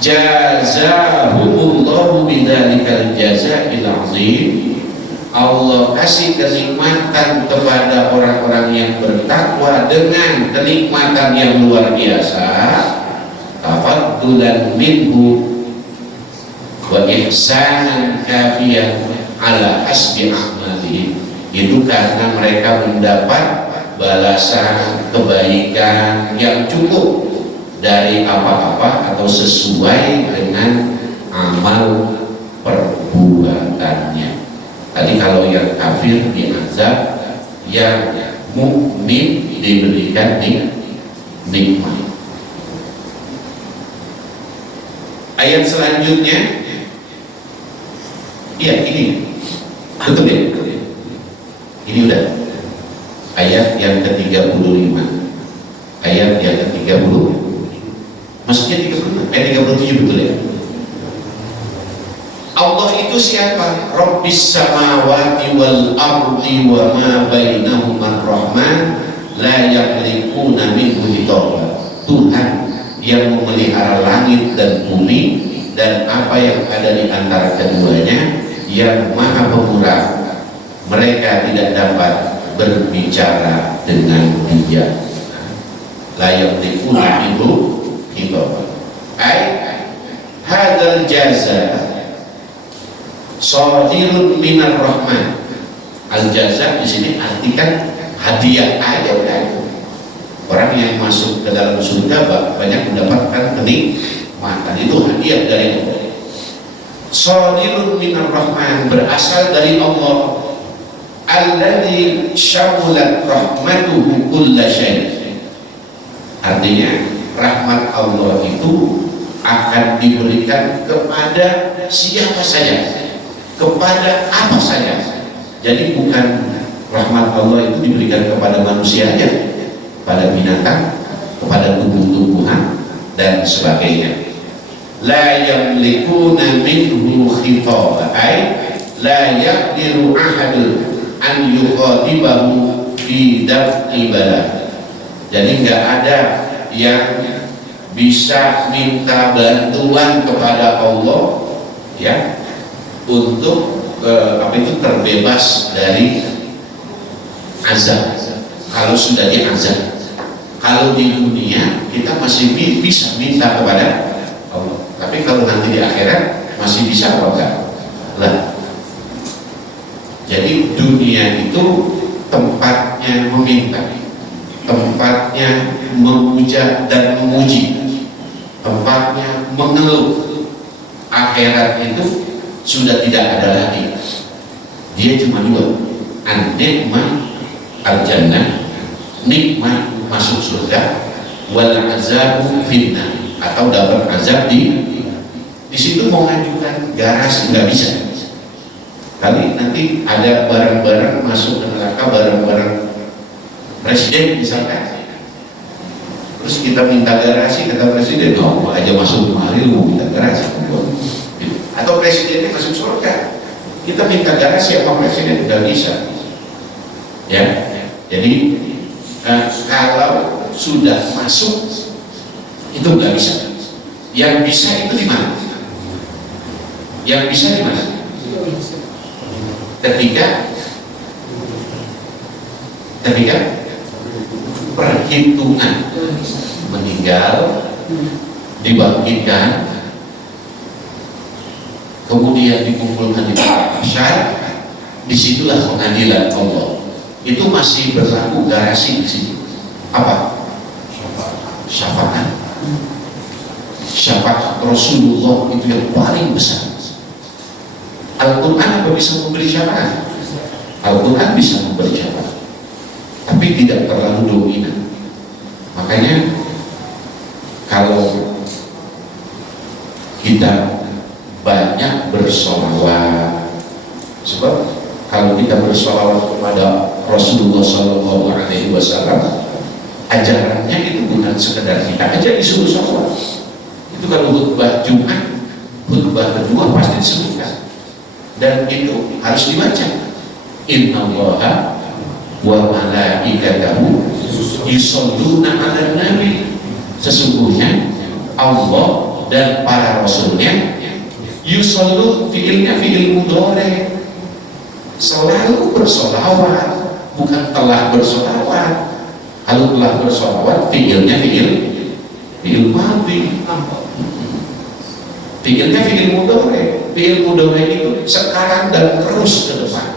Jazahumullahu bidzalikal jazaa'il 'azim. Allah kasih kenikmatan kepada orang-orang yang bertakwa dengan kenikmatan yang luar biasa, tafaddulan minhu wa ihsanan kafiyan ala hasbi a'malihim. Itu karena mereka mendapat balasan kebaikan yang cukup dari apa-apa atau sesuai dengan amal perbuatannya. Tadi kalau yang kafir diazab, yang mukmin diberikan nikmat. Ayat selanjutnya, iya ini betul ya? Ini udah ayat yang ke-35, ayat yang ke-30, maksudnya 36, 37 betul ya? Allah itu siapa? Rabbis samawati wal ardi wa ma bainahuma rahman la yamlikuna minhu hitaba. Tuhan yang memelihara langit dan bumi dan apa yang ada di antara keduanya, yang maha pemurah, mereka tidak dapat berbicara dengan dia. la yamlikuna minhu khitaba. Hadzal jaza shahirun minar rahman. Al jaza di sini artikan hadiah aja udah. Orang yang masuk ke dalam surga banyak mendapatkan kenikmatan, itu hadiah dari Allah. Shahirun minar rahman, berasal dari Allah. Alladzi syammulat rahmatuhu kulla syai'. Artinya rahmat Allah itu akan diberikan kepada siapa saja, kepada apa saja. Jadi bukan rahmat Allah itu diberikan kepada manusia aja, pada binatang, kepada tumbuh-tumbuhan dan sebagainya. La yamlikuna minhu khitaba, ay la yaqdiru ahadun an yuqadibahu fi daf'i bala. Jadi nggak ada yang bisa minta bantuan kepada Allah ya untuk terbebas dari azab kalau sudah diazab. Kalau di dunia kita masih bisa minta kepada Allah, tapi kalau nanti di akhirat masih bisa apa enggak? Lah, jadi dunia itu tempatnya meminta, tempatnya memuja dan memuji, tempatnya mengeluh. Akhirat itu sudah tidak ada lagi. Dia cuma dua, an-nikmah al-jannah, nikmat masuk surga, wal azabu finnar, atau dapat azab di situ. Mau ngajukan garasi nggak bisa. Kali nanti ada barang-barang masuk ke neraka, barang-barang presiden misalkan, terus kita minta garasi, kata presiden, oh mau aja masuk kemari lu mau minta garasi. Atau presidennya masuk surga, kita minta garasi apa presiden nggak bisa ya. Jadi kalau sudah masuk itu nggak bisa. Yang bisa itu di mana? Yang bisa di mana? Ketika perhitungan, meninggal, dibangkitkan, kemudian dikumpulkan di mahsyar, disitulah pengadilan Allah. Itu masih berlaku garasi di sini. Apa? Syafaat. Syafaat Rasulullah itu yang paling besar. Al-Quran apa bisa memberi syafaat? Al-Quran bisa memberi syafaat, tapi tidak terlalu dominan. Makanya kalau kita banyak bersolawat, sebab kalau kita bersolawat kepada Rasulullah SAW, ajarannya itu bukan sekedar kita aja disuruh solawat. Itu kalau khutbah Jumat, khutbah kedua pasti disebutkan, dan itu harus dibaca. Innallaha wa malaikatahu yusholluna 'alan nabi. Sesungguhnya Allah dan para rasulnya, yusollu fiilnya fiil mudhari, selalu bersolawat, bukan telah bersolawat. Kalau telah bersolawat fiilnya fiil madhi, fiilnya fiil mudhari. Fiil mudhari itu sekarang dan terus ke depan.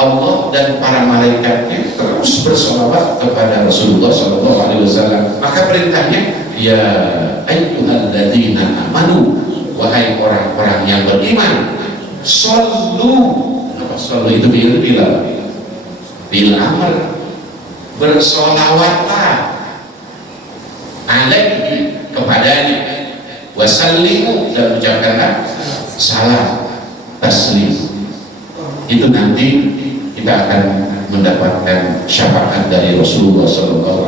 Allah dan para malaikatnya terus bersolawat kepada Rasulullah SAW. Maka perintahnya, ya ayyuhalladzina amanu, wahai orang-orang yang beriman, shollu. Apa shollu itu? Bil amal, bersolawatlah alaihi, kepadanya, wasallimu, dan ucapkanlah salam taslim. Itu nanti kita akan mendapatkan syafaat dari Rasulullah SAW.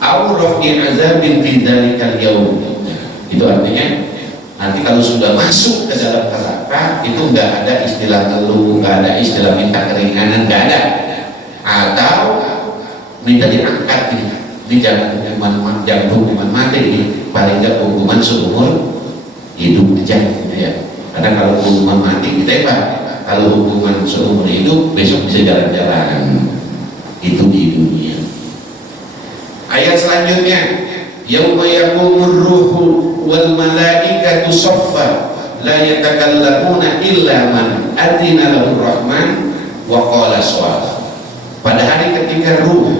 Aurafi azabin fi dzalikal yaum. Itu artinya nanti kalau sudah masuk ke dalam neraka itu nggak ada istilah ngeluh, nggak ada istilah minta keringanan, nggak ada. Atau minta diangkat ini jangan hukuman mati, ini paling nggak hukuman seumur hidup aja ya. Karena kalau hukuman mati ditembak, kalau hukuman seumur hidup besok bisa jalan-jalan itu di dunia. Ayat selanjutnya, yauma yaqumur ruhu wal malaikatu saffa la yatakallamuna illa man adzina lahu rahman wa qala shawaba. Pada hari ketika ruh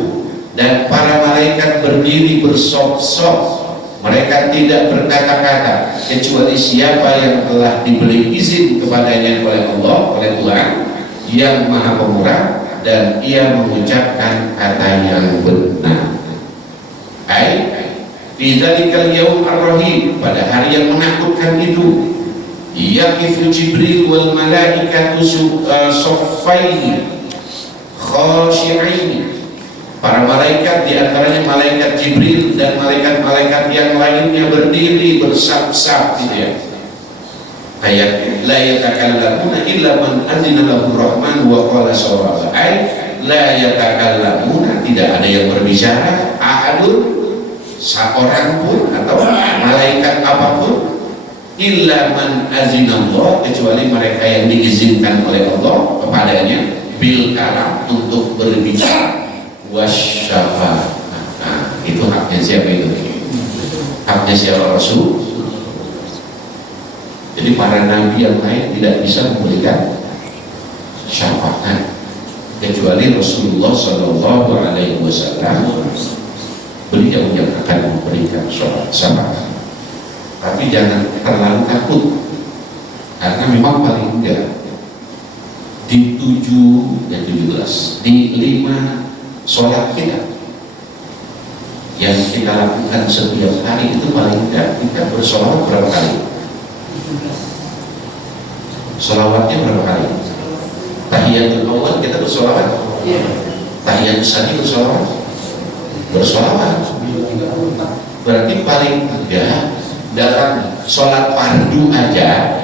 dan para malaikat berdiri bersop-sop, mereka tidak berkata-kata kecuali siapa yang telah diberi izin kepadanya oleh Allah, oleh Tuhan yang Maha Pemurah, dan ia mengucapkan kata yang benar. Fi dzalikal yaum ar-rahim, pada hari yang menakutkan itu, yaqifu Jibril wal malaikatu saffaini khashi'in. Para malaikat, diantaranya malaikat Jibril dan malaikat-malaikat yang lainnya berdiri bersab-sab, gitu ya. Ayat la yatakallamuna illa man adzina lahu rahman wa qala shawaba. La yatakallamuna, tidak ada yang berbicara, ahadun, seorang pun atau malaikat apapun, illa man azinallah, kecuali mereka yang diizinkan oleh Allah kepadanya, bil kalam, untuk berbicara, wasyafa. Nah, itu haknya siapa itu? Haknya siapa? Rasul. Jadi para nabi yang lain tidak bisa memberikan syafaat kecuali Rasulullah Shallallahu Alaihi Wasallam, beliau yang akan memberikan syafaat. Tapi jangan terlalu takut, karena memang paling enggak di 17 di 5 sholat kita yang kita lakukan setiap hari itu paling enggak kita bersolawat berapa kali? Solawatnya berapa kali? Tahiyatul awal kita bersolawat, tahiyatul sani bersolawat. Berarti paling enggak dalam sholat fardu aja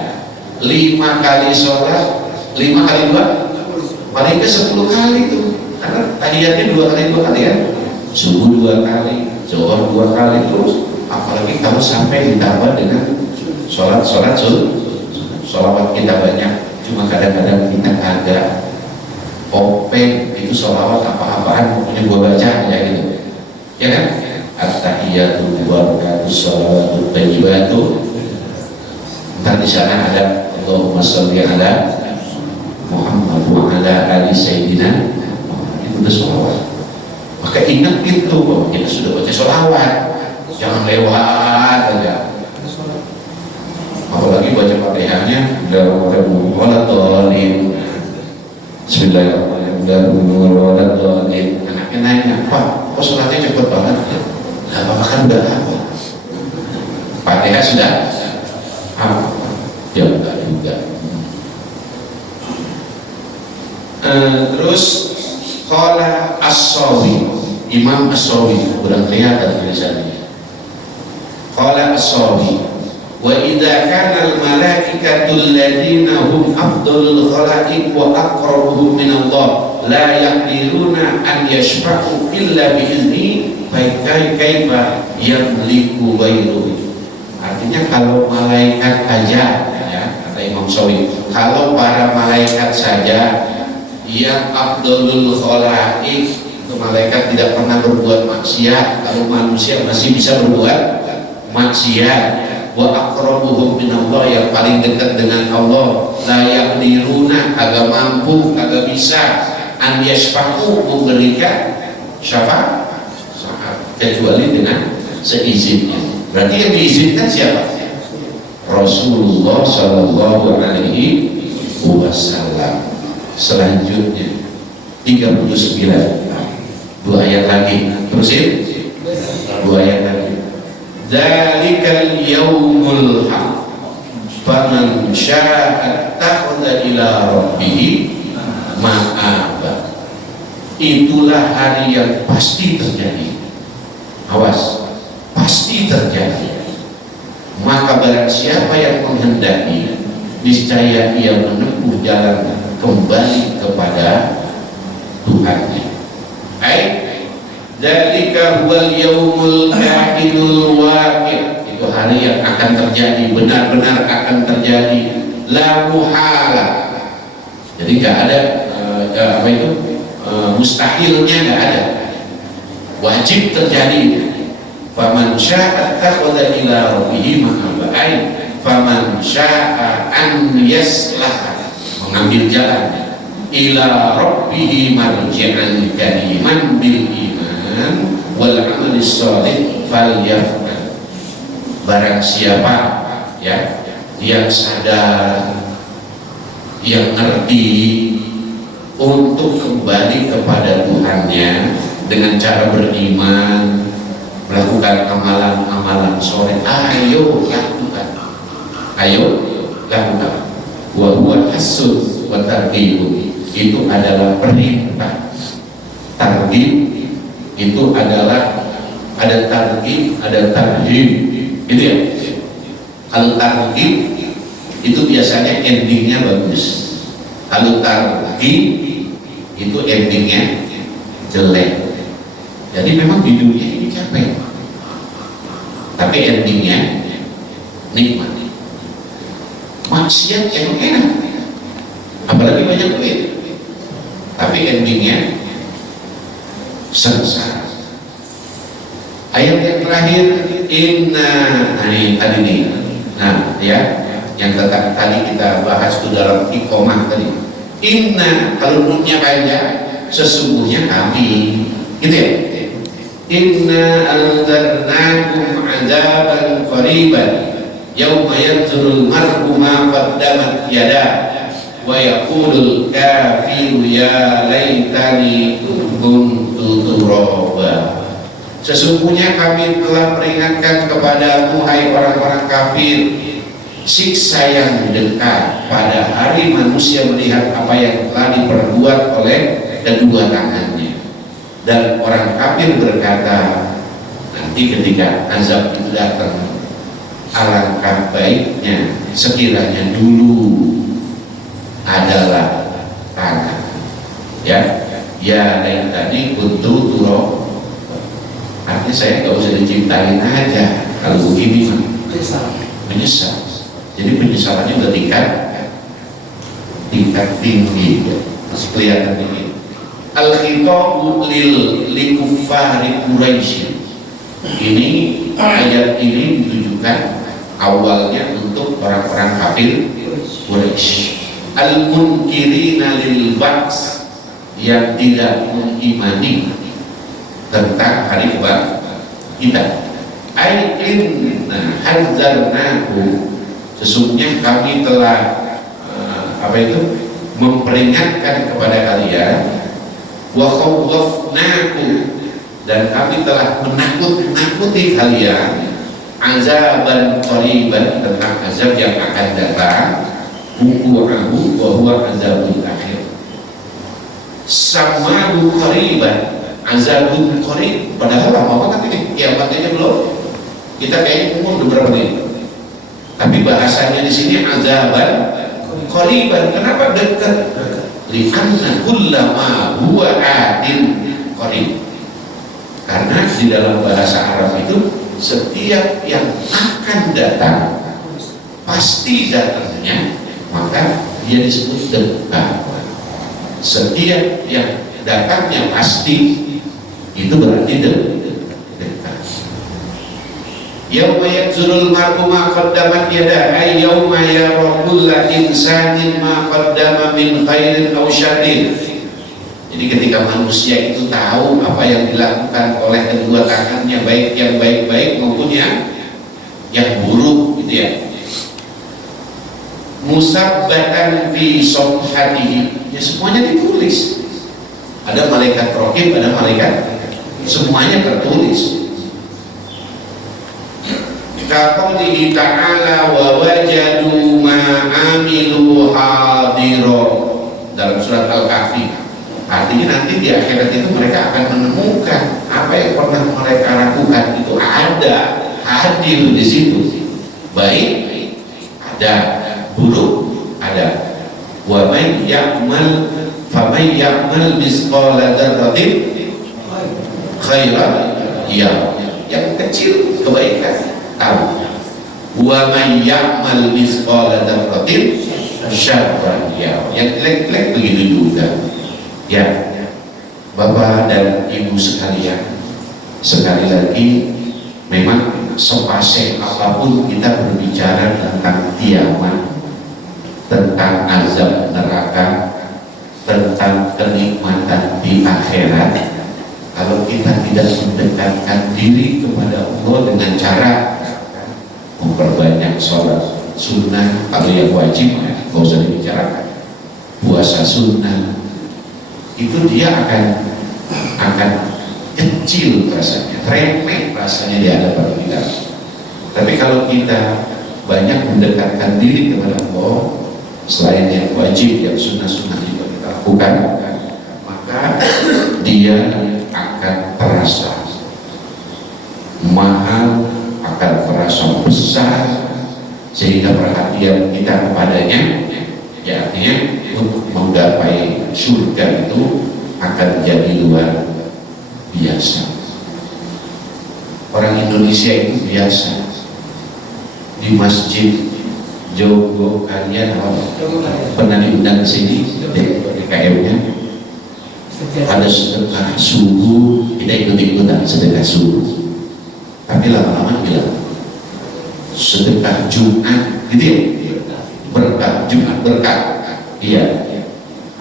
5 kali sholat, 5 kali 2 paling ke 10 kali itu, karena tahiyatnya 2 kali kan, subuh 2 kali, zuhur 2 kali, terus apalagi kalau sampai ditambah dengan sholat sholawat kita banyak. Cuma kadang-kadang kita agak openg itu sholawat apa-apaan, pokoknya gua baca ya gitu, ya kan? At-tahiyatu wa barakatuh sholawatu thayyibatu. Entar di sana ada Allahumma sholli ala Muhammad wa ala ali sayyidina, itu udah sholawat. Maka ingat itu bahwa kita sudah baca sholawat, jangan lewat aja. Apalagi baca Fatihahnya Bismillahirrahmanirrahim. Anaknya nanya, Pak, kok sholatnya cepet banget? Nah, Bapak kan udah apa? Fatihah sudah ya enggak juga. Terus qala as-Sawi, Imam as-Sawi, udah kelihatan tulisannya. Qala as-Sawi, wa idza kana al-malaikatu alladziina hum afdalul khalaiq wa aqrabuhum min Allah la yaqdiruna an yashfa'u illa bi idzni kaifa yamliku ghairuhu. Artinya kalau malaikat aja, ya, kata Imam Sawi, kalau para malaikat saja yang afdalul khalaiq, itu malaikat tidak pernah berbuat maksiat, kalau manusia masih bisa berbuat maksiat, wa aqrabuhum minallah, yang paling dekat dengan Allah, la yaqdiruna, kagak mampu, kagak bisa, an yashfa'u, memberikan syafaat kecuali dengan seizinnya. Berarti yang diizinkan siapa? Rasulullah Shallallahu Alaihi Wasallam. Selanjutnya 39, 2 ayat lagi, terusin 2 ayat lagi. Dzalikal yaumul haq, faman syaa'a ittakhadha ila rabbih ma'aba. Itulah hari yang pasti terjadi. Awas, pasti terjadi. Maka barang siapa yang menghendaki, niscaya ia menempuh jalan kembali kepada Tuhannya. Dzalika huwal yaumul kainul waqi', itu hari yang akan terjadi, benar-benar akan terjadi, la muhala. Jadi enggak ada apa itu mustahilnya nggak ada, wajib terjadi. Faman syaa attakhadha ila rabbih ma'aba, faman syaa an yaslah, mengambil jalan ila rabbih marji'an kariman bil iman wal amal shalih falyaf'al. Barang siapa ya yang sadar, yang ngerti untuk kembali kepada Tuhannya dengan cara beriman, melakukan amalan-amalan soleh, ayo lakukan, wa huwa hasud wa targhib, itu adalah perintah. Targhib itu adalah ada targhib, ada tarhib, gitu ya. Kalau targhib itu biasanya endingnya bagus, kalau targhib itu endingnya jelek. Jadi memang di dunia ini capek, tapi endingnya nikmat. Maksiat emang enak, apalagi banyak duit, tapi endingnya sengsara. Ayat yang terakhir, inna, ini tadi nih, nah ya, yang tadi kita bahas itu dalam iqomah tadi. Inna, kalau nunnya panjang, sesungguhnya kami, gitu ya. Inna anzarnakum azaban qariban yauma yanzurul mar'u ma qaddamat yadah wa yaqulul kafiru ya laitani kuntu turaba. Sesungguhnya kami telah peringatkan kepadamu hai orang-orang kafir, siksa yang dekat pada hari manusia melihat apa yang telah diperbuat oleh kedua tangannya. Dan orang kafir berkata, nanti ketika azab itu datang, alangkah baiknya sekiranya dulu adalah tangan, ya laitani kuntu turaba. Artinya saya nggak usah diciptain aja, kalau begini mah menyesal. Jadi penyesalannya udah tingkat tinggi, masih kelihatan tinggi. Al-khitabu likuffari Quraisy. Ini ayat ini ditujukan awalnya untuk orang-orang kafir Quraisy. Al-munkirina lil ba'ts, yang tidak mengimani tentang hari kita. Inna hadzarnahu, sesungguhnya kami telah memperingatkan kepada kalian, wa khawwafnakum, dan kami telah menakut-nakuti kalian, azaban qariban, tentang azab yang akan datang, huku'ahu wa huwa azabul akhir. Samadu qariban, azabul qarib, padahal lama banget ini, kiamatnya belum. Kita kayaknya umur beberapa menit, tapi bahasanya di sini azaban qariban. Kenapa dekat? Li'anna kullama huwa atin qarib, karena di dalam bahasa Arab itu setiap yang akan datang pasti datangnya, maka dia disebut dekat. Setiap yang datangnya pasti, itu berarti dekat. Yauma yanzurul mar'u ma qaddamat yadah, ay yauma yara kullu insanin ma qaddama min khairin aw syarrin. Jadi ketika manusia itu tahu apa yang dilakukan oleh kedua tangannya, baik yang baik-baik maupun yang buruk, gitu ya. Musabbatan fi sawhatihi, ya semuanya ditulis. Ada malaikat raqib, ada malaikat, semuanya tertulis. Kaqaulihi ta'ala wa wajadu ma amilu hadira, dalam surat Al-Kahfi. Artinya nanti di akhirat itu mereka akan menemukan apa yang pernah mereka lakukan itu ada, hadir di situ. Baik ada, buruk ada. Wa may ya'mal fa may ya'mal misqala dzarratin khairan ya, yang kecil kebaikan tahu. Wa may ya'mal misqala dzarratin syarran ya, yang jelek-jelek begitu juga. Ya, Bapak dan Ibu sekalian, sekali lagi memang sepasang apapun kita berbicara tentang kiamat, tentang azab neraka, tentang kenikmatan di akhirat, kalau kita tidak mendekatkan diri kepada Allah dengan cara memperbanyak sholat sunnah, kalau yang wajib nggak usah dibicarakan, puasa sunnah, itu dia akan kecil rasanya, remeh rasanya di hadapan kita. Tapi kalau kita banyak mendekatkan diri kepada Allah, selain yang wajib, yang sunnah-sunnah juga kita lakukan, maka dia akan terasa mahal, akan terasa besar, sehingga perhatian kita kepadanya, ya artinya untuk menggapai surga itu akan jadi luar biasa. Orang Indonesia itu biasa di masjid Jogo kalian pernah diundang ke sini DKM-nya, ada sedekah subuh, kita ikut-ikutan sedekah subuh, tapi lama-lama bilang sedekah Jumat gitu ya, berkah Jumat berkah, iya,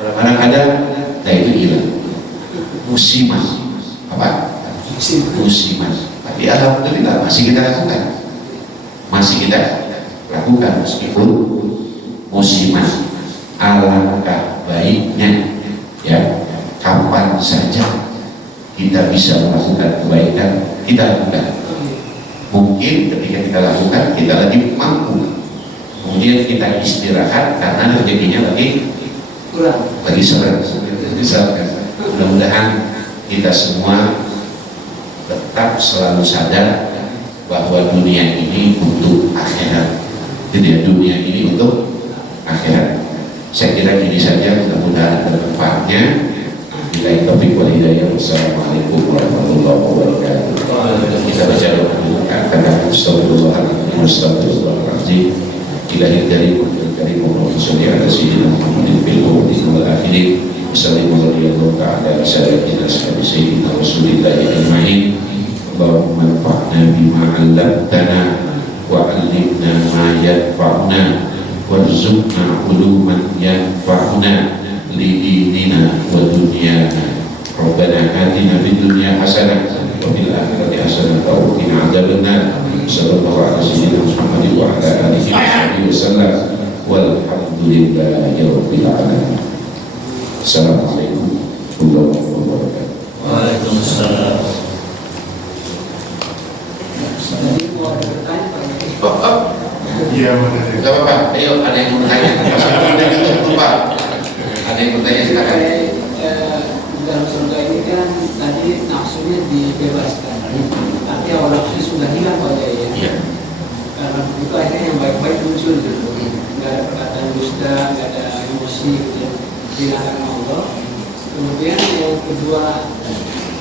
kadang-kadang ada, nah itu hilang musiman, apa? Musiman. Tapi alhamdulillah masih kita lakukan meskipun musiman. Alangkah baiknya ya, kapan saja kita bisa melakukan kebaikan, kita lakukan. Mungkin ketika kita lakukan kita lagi mampu, kemudian kita istirahat karena rezekinya lagi kurang, lagi seret. Mudah-mudahan kita semua tetap selalu sadar bahwa dunia ini untuk akhirat. Jadi dunia ini untuk akhirat. Saya kira ini saja, mudah-mudahan bermanfaatnya. Bila taufiq wal hidayah. Wassalamualaikum warahmatullahi wabarakatuh. Kita baca doa dulu. Katakan astagfirullahaladzim, astagfirullahaladzim. Ilahil karim, Allahumma sholli ala sayyidina Muhammadin fil awwalin wal akhirin. Wassalamualaikum warahmatullahi wabarakatuh. Sayyidina Rasulillahi ajma'in. Allahumma anfa'na bima 'allamtana wa 'allimna ma yanfa'una warzuqna 'uluman yanfa'una li dinina wa dunyana. Rabbana atina fid dunya hasanah wa fil akhirati hasanah wa qina adzabannar. Sallallahu alaihi wasallam Muhammadin wa ala alihi wasallam walhamdulillahi rabbil alamin. Assalamualaikum warahmatullahi wabarakatuh. Waalaikumsalam. Iya, Gak apa-apa, ayo ada yang mau bertanya. Lupa. Ada yang bertanya silakan. Dalam surga ini kan tadi nafsunya dibebaskan, tapi awal nafsu sudah hilang Pak ya. Iya. Karena itu akhirnya yang baik-baik muncul gitu. Nggak ada perkataan dusta, nggak ada emosi gitu. Dihilangkan Allah. Kemudian yang kedua,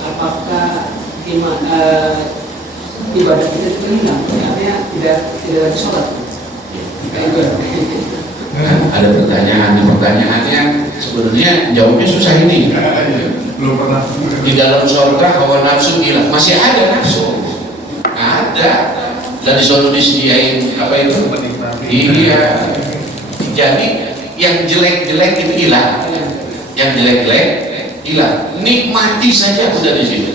apakah ibadah kita itu hilang? Artinya tidak ada sholat. Ada pertanyaannya sebenarnya jawabnya susah ini. belum pernah. Di dalam surga hawa nafsu hilang, masih ada nafsu, ada, dan disuruh disediain apa itu? Iya. Jadi yang jelek-jelek itu hilang, yang jelek-jelek hilang, nikmati saja udah di situ.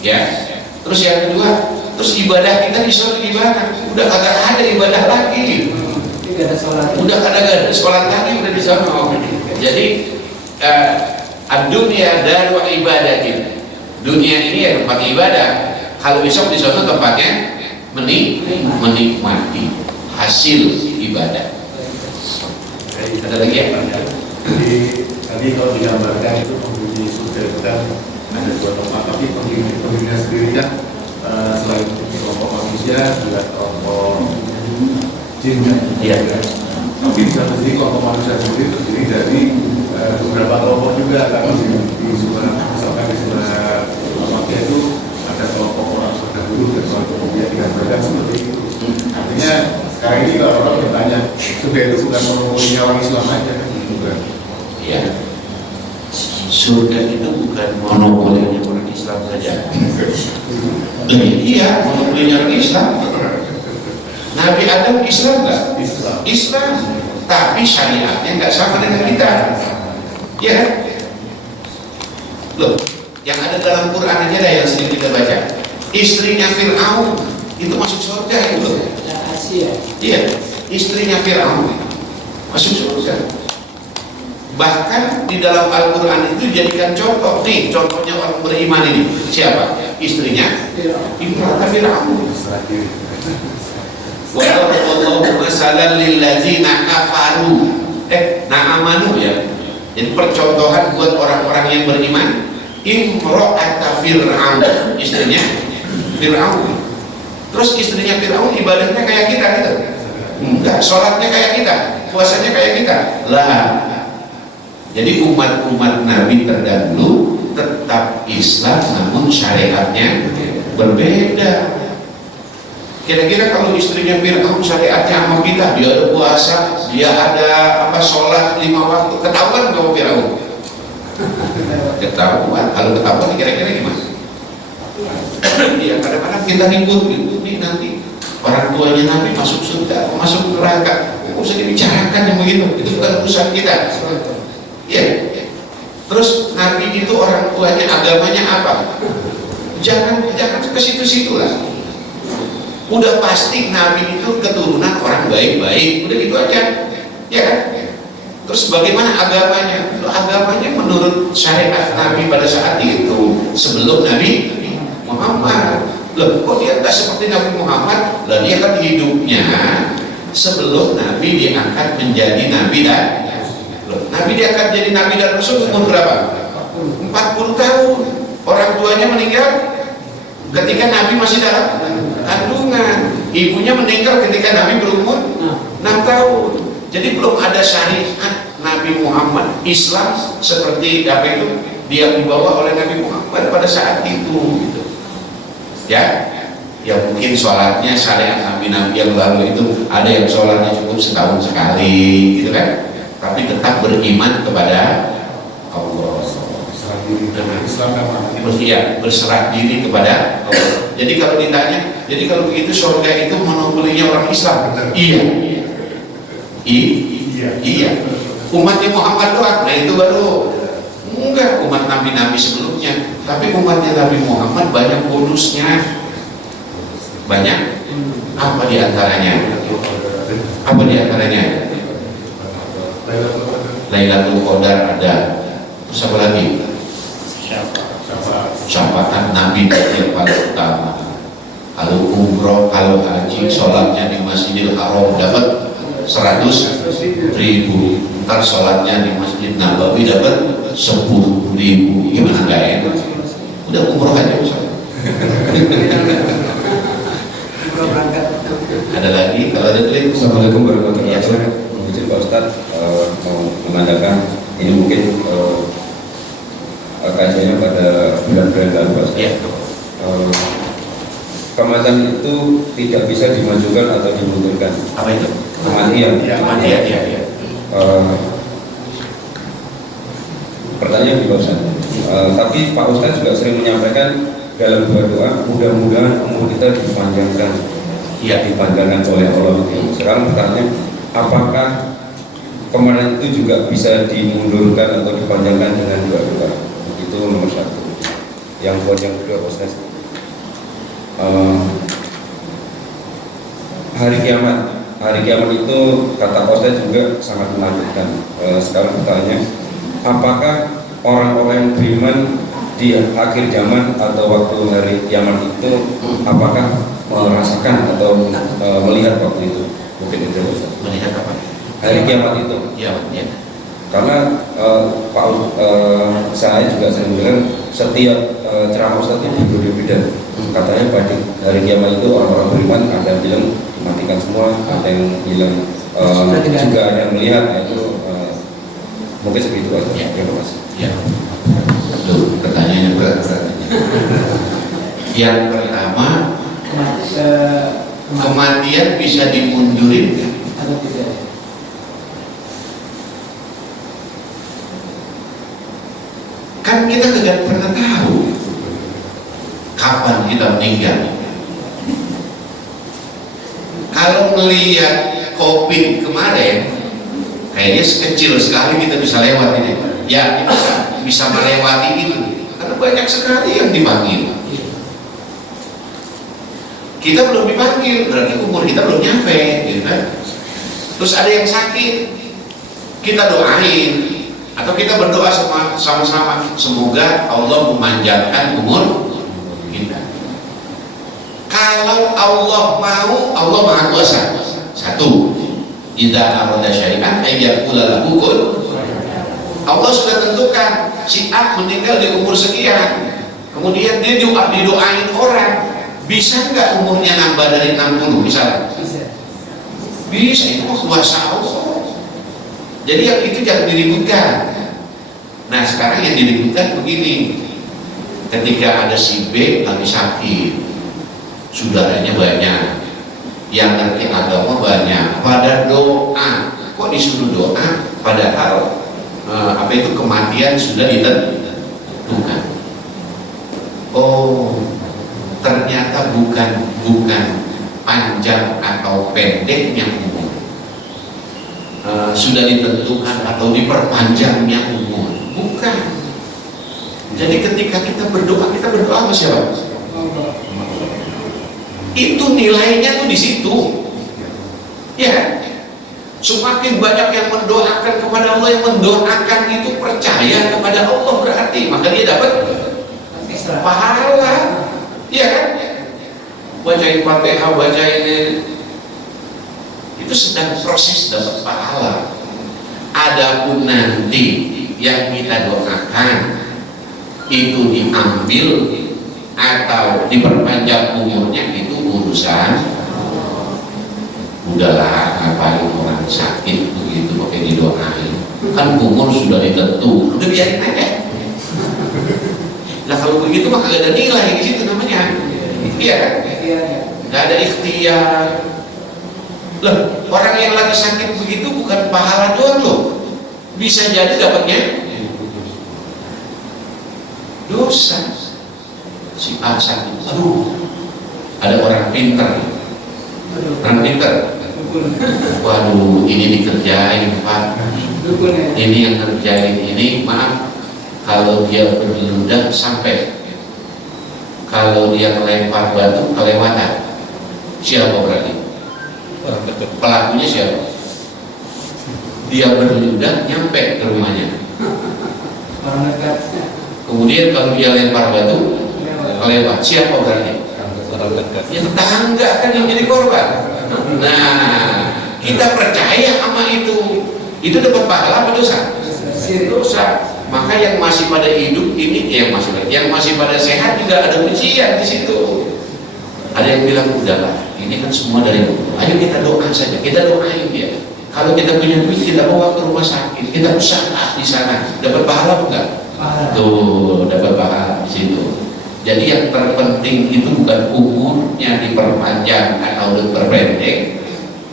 Ya. Terus yang kedua, terus ibadah kita disuruh gimana? Udah kagak ada ibadah lagi. Udah ada sholat lagi udah di sana. Jadi dunia daru ibadatin. Dunia ini ya tempat ibadah. Kalau besok di sana tempatnya menikmati hasil ibadah. Ada lagi ya? Jadi tadi kalau digambarkan itu penghuni surga itu kan ada dua tempat, tapi penghuninya sendiri kan selain kelompok manusia juga kelompok jin kan? Iya. Tapi di satu sisi kelompok manusia sendiri terdiri dari beberapa kelompok juga kan di sebelah, misalkan di sebelah Makkah itu ada kelompok orang terdahulu dan kelompok yang digambarkan seperti itu. Artinya sekarang ini kalau orang bertanya, surga itu bukan menghuninya orang Islam aja kan? Bukan. Iya. surga itu bukan monopolinya orang Islam saja. Iya, monopolinya orang Islam. Nabi Adam Islam nggak? Islam. Tapi syariatnya nggak sama dengan kita. Ya kan? Loh, yang ada dalam Quran aja dah yang sering kita baca. Istrinya Fir'aun itu masuk surga itu loh. Asia. Iya, istrinya Fir'aun masuk surga. Bahkan di dalam Al-Quran itu dijadikan contoh. Nih, contohnya orang beriman ini. Siapa? Istrinya Fir'aun. Wa darballahu masalan lil ladzina kafaru. Na'amanu ya. Jadi percontohan buat orang-orang yang beriman. Imra'ata Fir'aun, istrinya Fir'aun. Terus istrinya Fir'aun ibadahnya kayak kita gitu? Enggak, sholatnya kayak kita, puasanya kayak kita lah. Jadi umat-umat Nabi terdahulu tetap Islam namun syariatnya berbeda. Kira-kira kalau istrinya Fir'aun syariatnya sama kita, dia ada puasa, dia ada sholat 5 waktu, ketahuan kalau Fir'aun? Ketahuan. Kalau ketahuan kira-kira gimana? Ya kadang-kadang kita ribut gitu, nih nanti orang tuanya Nabi masuk surga, masuk neraka, nggak usah dibicarakan yang begitu, itu bukan urusan kita. Ya. Terus Nabi itu orang tuanya agamanya apa? Jangan ke situ-situ lah. Udah pasti Nabi itu keturunan orang baik-baik, udah gitu aja, ya kan? Terus bagaimana agamanya? Agamanya menurut syariat Nabi pada saat itu sebelum Nabi Muhammad. Loh, kok dia nggak seperti Nabi Muhammad? Lah dia kan hidupnya sebelum Nabi diangkat menjadi Nabi dan Nabi diangkat jadi Nabi dan Rasul umur berapa? 40 tahun. Orang tuanya meninggal ketika Nabi masih dalam kandungan. Ibunya meninggal ketika Nabi berumur 6 tahun. Jadi belum ada syariat Nabi Muhammad Islam seperti apa itu dia dibawa oleh Nabi Muhammad pada saat itu gitu. Ya mungkin sholatnya syariat Nabi-Nabi yang lalu itu ada yang sholatnya cukup setahun sekali gitu kan, tapi tetap beriman kepada Allah. Berserah diri kepada Allah. Jadi kalau ditanya, jadi kalau begitu surga itu monopolinya orang Islam? Iya. Umatnya Muhammad doang, nah itu baru enggak umat Nabi-Nabi sebelumnya. Tapi umatnya Nabi Muhammad banyak bonusnya. Banyak. Apa diantaranya? Lailatul Qadar ada. Terus apa lagi? Syafaat Nabi yang paling utama. Kalau umroh, kalau haji, sholatnya di Masjidil Haram dapat 100.000. Ntar sholatnya di Masjid Nabawi dapat 10.000. Gimana gak enak? Udah umroh aja Ustaz. Ada lagi? Kalau ada klik. Assalamualaikum warahmatullahi wabarakatuh. Izin Pak Ustadz mau mengadakan ini mungkin kajiannya pada bulan-bulan lalu Pak Ustadz. Kematian itu tidak bisa dimajukan atau dimundurkan. Apa itu? Kematian. Kematian. Pertanyaan Pak Ustadz. Tapi Pak Ustadz juga sering menyampaikan dalam doa mudah-mudahan umur kita dipanjangkan. Dipanjangkan oleh Allah. Sekarang pertanyaan, apakah kemarin itu juga bisa dimundurkan atau dipanjangkan dengan doa-doa? Itu nomor satu. Yang kedua Ustaz, hari kiamat itu kata Ustaz juga sangat menakutkan. Sekarang pertanyaan, apakah orang-orang yang beriman di akhir zaman atau waktu hari kiamat itu apakah merasakan atau melihat waktu itu? Mungkin itu Ustaz. Melihat apa? Hari kiamat itu. Ya. Karena saya juga sering bilang setiap ceramah Ustaz itu berbeda-beda. Katanya pada hari kiamat itu orang-orang beriman ada yang bilang dimatikan semua, ada yang bilang juga ada yang melihat, itu mungkin seperti itu Ustaz. Terima kasih. Ya. Tuh, pertanyaannya berat. Yang pertama, kematian bisa dimundurin atau tidak? kita tidak pernah tahu kapan kita meninggal. Kalau melihat COVID kemarin, kayaknya sekecil sekali kita bisa lewat ini. Ya, kita bisa melewati itu karena banyak sekali yang dipanggil. Kita belum dipanggil, berarti umur kita belum nyampe, gitu kan? Terus ada yang sakit, kita doain atau kita berdoa sama-sama, semoga Allah memanjangkan umur kita. Kalau Allah mau, Allah Maha Kuasa. Satu, idza arada syai'an ayyaqula lahu kun. Allah sudah tentukan si A meninggal di umur sekian, kemudian dia didoain orang, bisa nggak umurnya nambah dari 60 misalnya? Bisa, itu kuasa Allah. Jadi yang itu jangan diributkan. Nah sekarang yang diributkan begini, ketika ada si B lagi sakit, saudaranya banyak, yang ngerti agama banyak, pada doa, kok disuruh doa, padahal apa itu kematian sudah ditentukan. Oh, ternyata bukan panjang atau pendeknya umur, sudah ditentukan atau diperpanjangnya umur, bukan. Jadi ketika kita berdoa sama siapa? Itu nilainya tuh di situ, ya. Semakin banyak yang mendoakan kepada Allah, yang mendoakan itu percaya kepada Allah, berarti maka dia dapat pahala, ya kan? Bacain Fatihah, bacain itu sedang proses dapat pahala. Adapun nanti yang kita doakan itu diambil atau diperpanjang umurnya, itu urusan. Udahlah, ngapain orang sakit begitu pakai didoain, kan umur sudah ditentu, udah biarin aja. Nah kalau begitu maka gak ada nilai di situ namanya, iya kan? Gak ada ikhtiar. Loh, orang yang lagi sakit begitu bukan pahala doang loh, bisa jadi dapatnya dosa. Si A sakit, aduh, ada orang pintar, waduh, ini dikerjain Pak, ini yang ngerjain ini, maaf, kalau dia berludah sampai, kalau dia melempar batu kelewatan, siapa berarti? Pelakunya siapa? Dia berludah nyampe ke rumahnya, kemudian kalau dia lempar batu kelewat, siapa berarti? Ya tetangga kan yang jadi korban. Nah, kita percaya sama itu dapat pahala apa dosa? Dosa. Maka yang masih pada hidup ini, yang masih pada sehat juga ada ujian di situ. Ada yang bilang udahlah, ini kan semua dari Allah. Ayo kita doa saja, kita doain dia. Kalau kita punya duit, kita bawa ke rumah sakit, kita usaha di sana, dapat pahala enggak? Tuh, dapat pahala di situ. Jadi yang terpenting itu bukan umurnya diperpanjang atau diperpendek,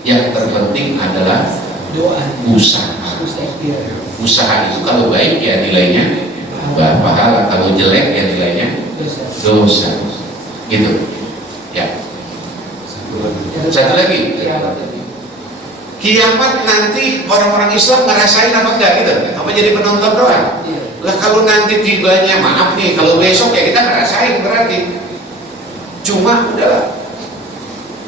yang terpenting adalah doa, usaha. Usaha itu kalau baik ya nilainya pahala, kalau jelek ya nilainya dosa. Gitu. Ya. Satu lagi. Kiamat nanti orang-orang Islam ngerasain apa enggak gitu? Apa jadi penonton doang? Lah kalau nanti tibanya, maaf nih, kalau besok ya kita ngerasain berarti. Cuma udahlah,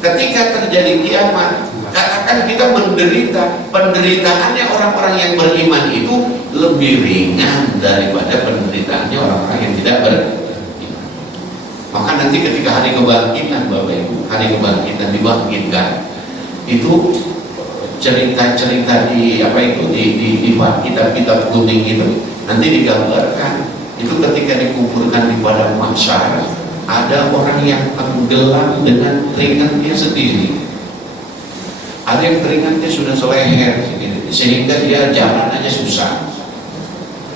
ketika terjadi kiamat, katakan kita menderita, penderitaannya orang-orang yang beriman itu lebih ringan daripada penderitaannya orang-orang yang tidak beriman. Maka nanti ketika hari kebangkitan, Bapak Ibu, hari kebangkitan dibangkitkan, itu cerita-cerita di apa itu di kitab-kitab kuning itu nanti digambarkan, itu ketika dikumpulkan di padang mahsyar, ada orang yang tenggelam dengan keringatnya sendiri, ada yang keringatnya sudah seleher sehingga dia jalan aja susah,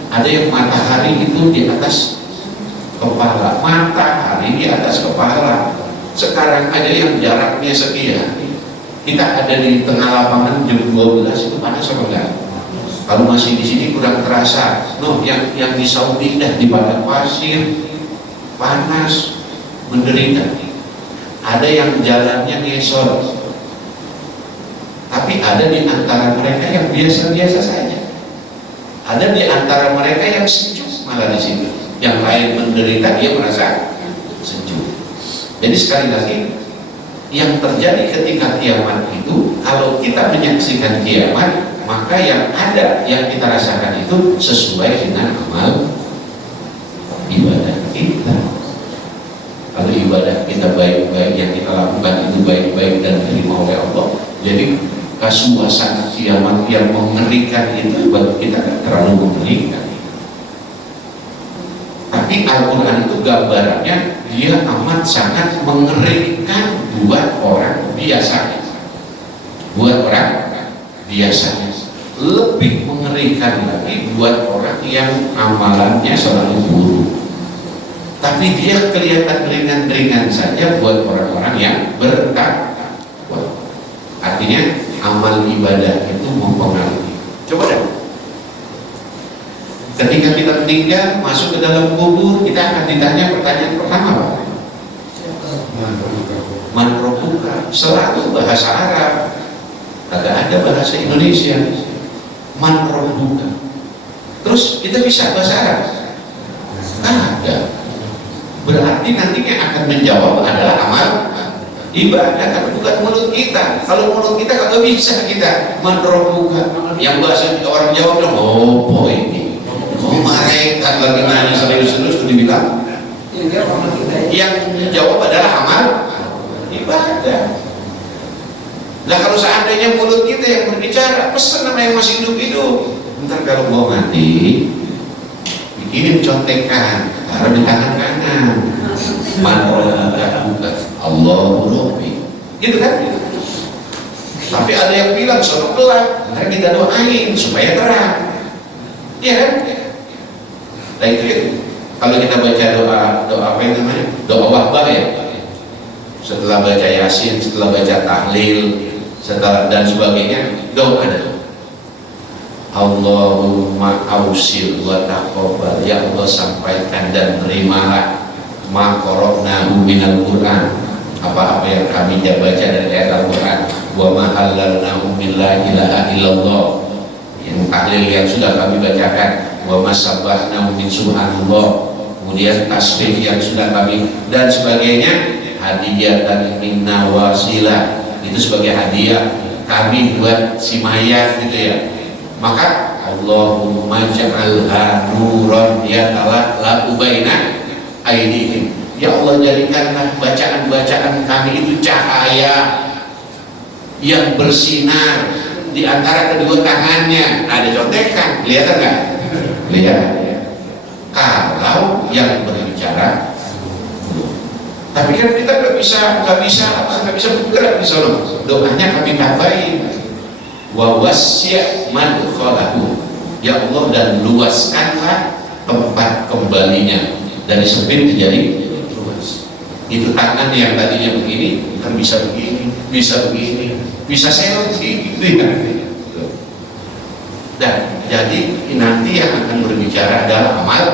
ada yang matahari itu di atas kepala, matahari di atas kepala. Sekarang aja yang jaraknya sekian, kita ada di tengah lapangan jam 12 itu panas apa enggak? Kalau masih di sini kurang terasa. No, yang di Saudi dah di padang pasir, panas, menderita. Ada yang jalannya ngesor, tapi ada di antara mereka yang biasa-biasa saja. Ada di antara mereka yang sejuk malah di situ. Yang lain menderita, dia merasa sejuk. Jadi sekali lagi, yang terjadi ketika kiamat itu, kalau kita menyaksikan kiamat, maka yang ada, yang kita rasakan itu sesuai dengan amal ibadah kita. Kalau ibadah kita baik-baik, yang kita lakukan itu baik-baik dan diterima oleh Allah, jadi suasana kiamat yang mengerikan itu bagi kita tidak terlalu mengerikan. Tapi Al-Quran itu gambarannya dia amat sangat mengerikan buat orang biasa. Buat orang biasa, lebih mengerikan lagi buat orang yang amalannya selalu buruk. Tapi dia kelihatan ringan-ringan saja buat orang-orang yang bertakwa. Artinya amal ibadah itu mempengaruhi. Coba deh, ketika kita meninggal masuk ke dalam kubur, kita akan ditanya pertanyaan pertama apa? Man rabbuka. Selalu bahasa Arab, agak ada bahasa Indonesia. Man rabbuka. Terus kita bisa bahasa Arab? Ada. Berarti nantinya akan menjawab adalah amal ibadah, tapi bukan mulut kita. Kalau mulut kita nggak bisa kita Man rabbuka. Yang bahasa orang Jawa bilang, oh boy ini, oh malaikat lagi nanya serius-serius itu dibilang. Yang menjawab adalah amal ibadah. Nah kalau seandainya mulut kita yang berbicara, pesan nama yang masih hidup-hidup. Ntar kalau gua mati, bikinin contekan, taruh di tangan kanan. Man rabbuka, Allahu Rabbi. Gitu kan? Tapi ada yang bilang sono gelap, ntar kita doain supaya terang. Iya kan? Nah itu ya. Kalau kita baca doa apa yang namanya? Doa wahbah ya. Setelah baca Yasin, setelah baca tahlil, setelah dan sebagainya, doa ada. Allahumma ausil wa taqabbal. Ya Allah, sampaikan dan terimalah ma qara'nahu minal Qur'an, apa-apa yang kami baca dari ayat Al-Quran, wa ma halalnahu min la ilaha illallah, yang tahlil yang sudah kami bacakan, wa ma sabbahnahu min subhanallah, kemudian tasbih yang sudah kami dan sebagainya, hadiah dan minna wasilah, itu sebagai hadiah kami buat si mayat gitu ya. Maka Allahumma ja'alha nuran yatalaqqu baina aydihim. Ya Allah, jadikanlah bacaan-bacaan kami itu cahaya yang bersinar di antara kedua tangannya. Ada contekan, kelihatan nggak? Lihat. Kalau yang berbicara, tapi kan kita nggak bisa bergerak di sana. Doanya kami tambahin. Wa wasya' madkhalahu. Ya Allah, dan luaskanlah tempat kembalinya dari sempit menjadi luas. Itu tangan yang tadinya begini kan bisa begini, bisa begini, bisa selfie gitu ya. Dan jadi nanti yang akan berbicara adalah amal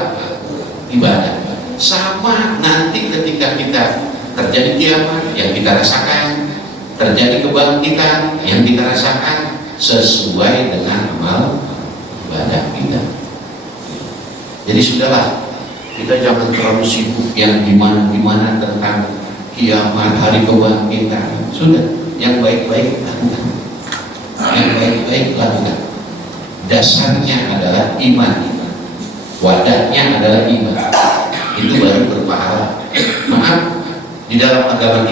ibadah. Sama nanti ketika kita terjadi kiamat yang kita rasakan, terjadi kebangkitan yang kita rasakan sesuai dengan amal ibadah kita. Jadi sudahlah, kita jangan terlalu sibuk yang gimana tentang kiamat, hari kebangkitan. Sudah, yang baik-baik lakukan. Yang baik-baik lakukan. Dasarnya adalah iman. Wadahnya adalah iman. Itu baru berpahala. Maaf, di dalam agama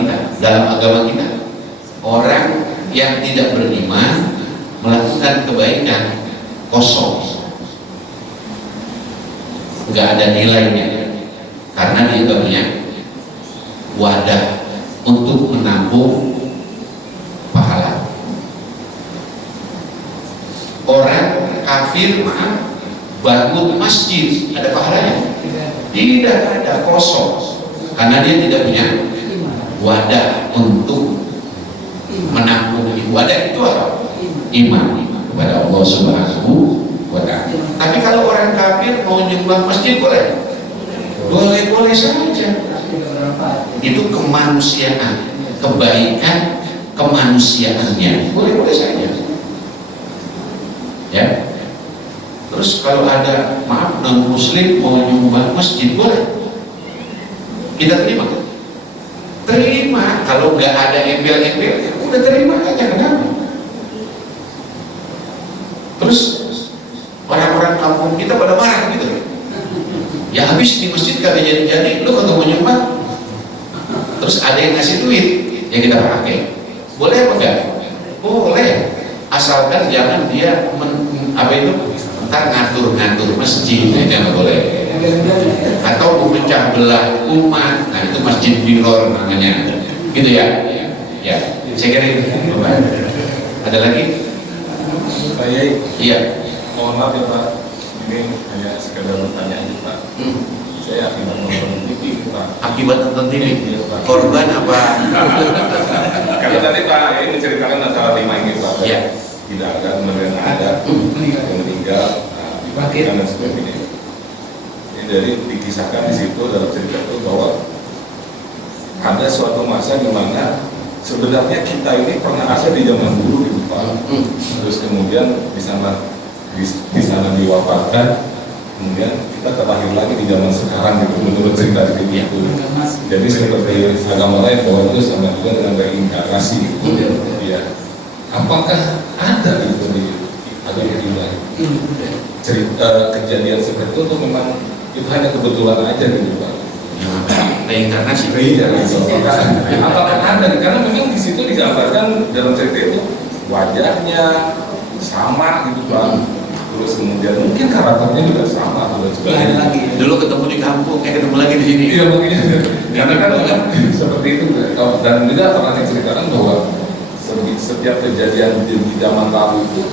kita, orang yang tidak beriman melakukan kebaikan kosong, nggak ada nilainya, karena dia nggak punya wadah untuk menampung pahala. Orang kafir bangun masjid ada pahalanya? Tidak ada, kosong, karena dia tidak punya wadah untuk menampung. Wadah itu apa? Iman kepada Allah Subhanahu wa ta'ala. Tapi kalau orang kafir mau nyumbang masjid boleh? Boleh-boleh saja. Itu kemanusiaan, kebaikan kemanusiaannya, boleh-boleh saja. Ya. Terus kalau ada, maaf, non muslim mau nyumbang masjid boleh? Kita terima? Terima. Kalau nggak ada embel-embelnya, udah terima aja, kenapa? Terus orang-orang kampung kita pada marah gitu. Ya habis di masjid kagak jadi-jadi, lu kagak mau nyumbang. Terus ada yang ngasih duit, yang kita pakai. Boleh apa enggak? Boleh. Asalkan jangan dia ntar ngatur-ngatur masjid, itu nggak boleh. Atau memecah belah umat, nah itu masjid diror namanya. Gitu ya? Ya, saya kira itu. Ada lagi? Pak Yai, Iya. mohon maaf ya Pak, ini hanya sekedar pertanyaan Pak. Saya akibat nonton TV Pak. Akibat nonton TV? Iya, Pak. Korban apa? Karena tadi Pak Yai menceritakan masalah 5 ini Pak. Iya. Tidak ada, kemudian ada yang meninggal, dan sebagainya. Ini dari dikisahkan di situ dalam cerita itu bahwa ada suatu masa di mana sebenarnya kita ini pernah asal di zaman dulu gitu Pak. Terus kemudian di sana diwafatkan, kemudian kita terlahir lagi di zaman sekarang gitu, menurut cerita di situ. Jadi seperti agama lain bahwa itu sama juga dengan reinkarnasi gitu. Iya. Apakah ada gitu di agama kita? Kejadian seperti itu tuh memang itu hanya kebetulan aja gitu Pak. Reinkarnasi. Iya, apakah ada? Karena memang di situ digambarkan dalam cerita itu wajahnya sama gitu Pak. Terus kemudian mungkin karakternya juga sama dan sebagainya. Dulu ketemu di kampung, ketemu lagi di sini. Iya makanya. Karena kan seperti itu dan juga pernah diceritakan bahwa setiap kejadian di zaman lalu itu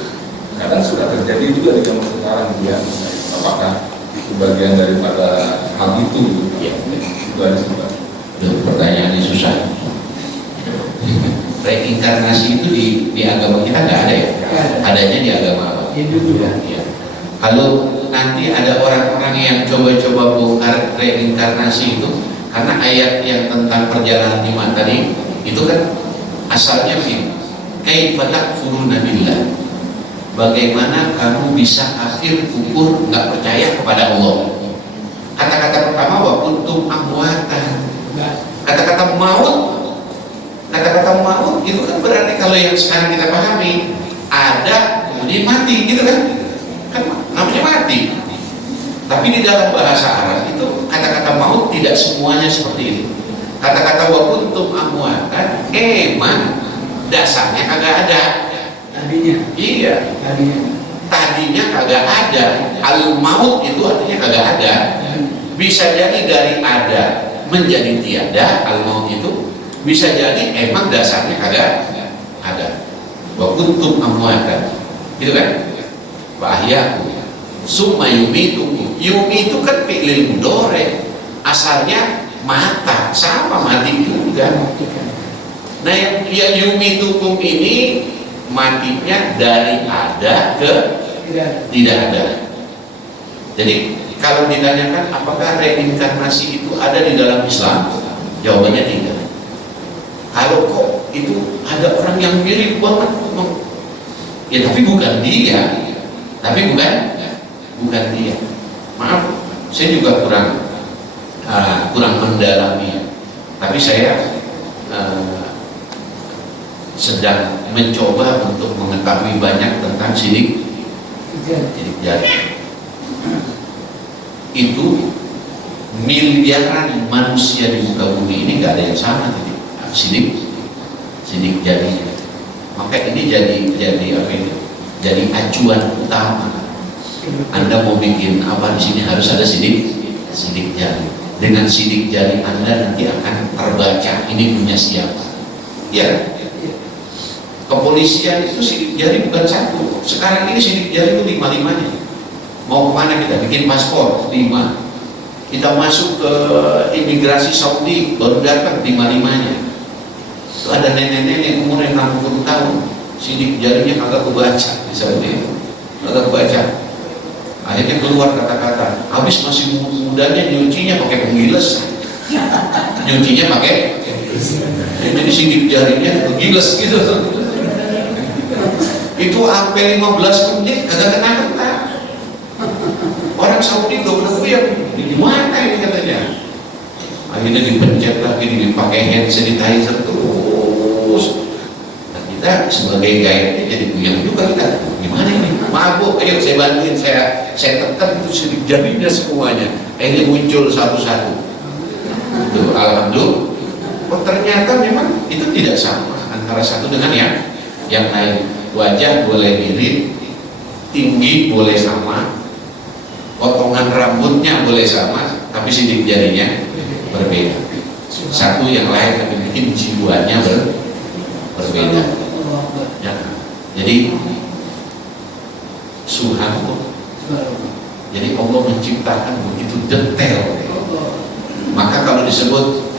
kadang sudah terjadi juga di zaman sekarang gitu ya. Apakah itu bagian daripada hal itu? Iya. Itu aja sih Pak. Pertanyaannya susah. Reinkarnasi itu di agama kita nggak ada ya? Adanya di agama apa? Hindu. Ya. Kalau nanti ada orang-orang yang coba-coba bongkar reinkarnasi itu, karena ayat yang tentang perjalanan iman tadi itu kan asalnya sih, kaifa takfuruna billah. Bagaimana kamu bisa kafir, kufur, nggak percaya kepada Allah? Kata-kata pertama wa kuntum amwatan. Kata-kata maut itu kan berarti kalau yang sekarang kita pahami ada kemudian mati gitu kan? Kan namanya mati. Tapi di dalam bahasa Arab itu kata-kata maut tidak semuanya seperti itu. Kata-kata wa kuntum amwatan emang dasarnya kagak ada. Tadinya. Iya. Tadinya kagak ada. Al maut itu artinya kagak ada. Bisa jadi dari ada menjadi tiada. Al maut itu bisa jadi emang dasarnya kagak ada. Wa kuntum amwatan. Gitu kan? Wa ahyakum summa yumitukum. Yumi itu kan fi'il mudhari. Asalnya mata, sama mati juga. Nah yang yumitukum ini matinya dari ada ke tidak ada. Jadi kalau ditanyakan apakah reinkarnasi itu ada di dalam Islam, jawabannya tidak. Kalau kok itu ada orang yang mirip banget, ya tapi bukan dia, bukan dia. Maaf, saya juga kurang mendalami, tapi saya sedang mencoba untuk mengetahui banyak tentang sidik jari. Itu miliaran manusia di muka bumi ini nggak ada yang sama sidik jarinya. Maka ini jadi apa itu? Jadi acuan utama. Anda mau bikin apa di sini harus ada sidik jari. Dengan sidik jari Anda nanti akan terbaca ini punya siapa. Ya. Kepolisian itu sidik jari bukan satu. Sekarang ini sidik jari itu 5-5-nya. Mau kemana kita? Bikin paspor 5. Kita masuk ke imigrasi Saudi baru datang 5-5-nya. Itu ada nenek-nenek umurnya 60 tahun, sidik jarinya kagak kebaca di Saudi, kagak kebaca. Akhirnya keluar kata-kata, habis masih mudanya nyucinya pakai penggiles, nyucinya pakai, jadi sidik jarinya penggiles gitu. Itu sampai 15 menit kagak kena. Orang Saudi udah berpuyeng, di mana ini katanya? Akhirnya dipencet lagi, dipakai hand sanitizer terus. Dan kita sebagai guide jadi puyeng juga kita. Gimana ini? Maaf Bu, ayo saya bantuin, saya tekan itu sidik jarinya semuanya. Akhirnya muncul satu-satu. Itu alhamdulillah. Oh, ternyata memang itu tidak sama antara satu dengan yang lain. Wajah boleh mirip, tinggi boleh sama, potongan rambutnya boleh sama, tapi sidik jarinya berbeda. Satu yang lain tapi mungkin jiwanya berbeda. Ya. Jadi subhanallah. Jadi Allah menciptakan begitu detail. Maka kalau disebut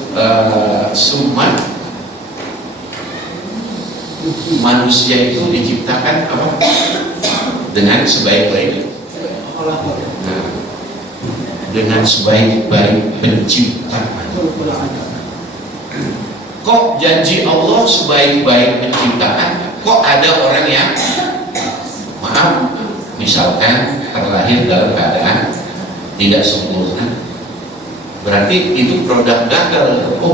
summa, manusia itu diciptakan apa? Dengan sebaik-baik. Nah, dengan sebaik-baik penciptaan. Kok janji Allah sebaik-baik penciptaan, kok ada orang yang maaf, misalkan terlahir dalam keadaan tidak sempurna, berarti itu produk gagal? Oh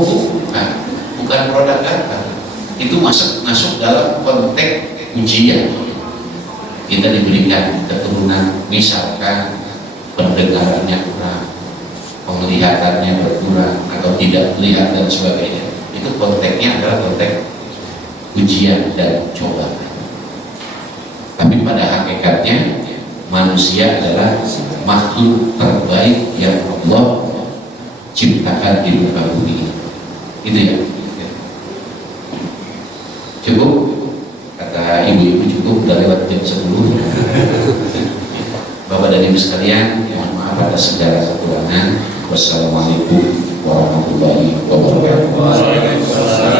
bukan produk gagal, itu masuk dalam konteks ujian. Kita diberikan keturunan, misalkan pendengarannya kurang, penglihatannya berkurang atau tidak melihat dan sebagainya, itu konteksnya adalah konteks ujian dan cobaan. Tapi pada hakikatnya manusia adalah makhluk terbaik yang Allah ciptakan di muka bumi. Itu ya. Cukup? Kata ibu-ibu cukup, udah lewat jam 10. Bapak dan Ibu sekalian, mohon maaf atas segala kekurangan. Wassalamualaikum warahmatullahi wabarakatuh.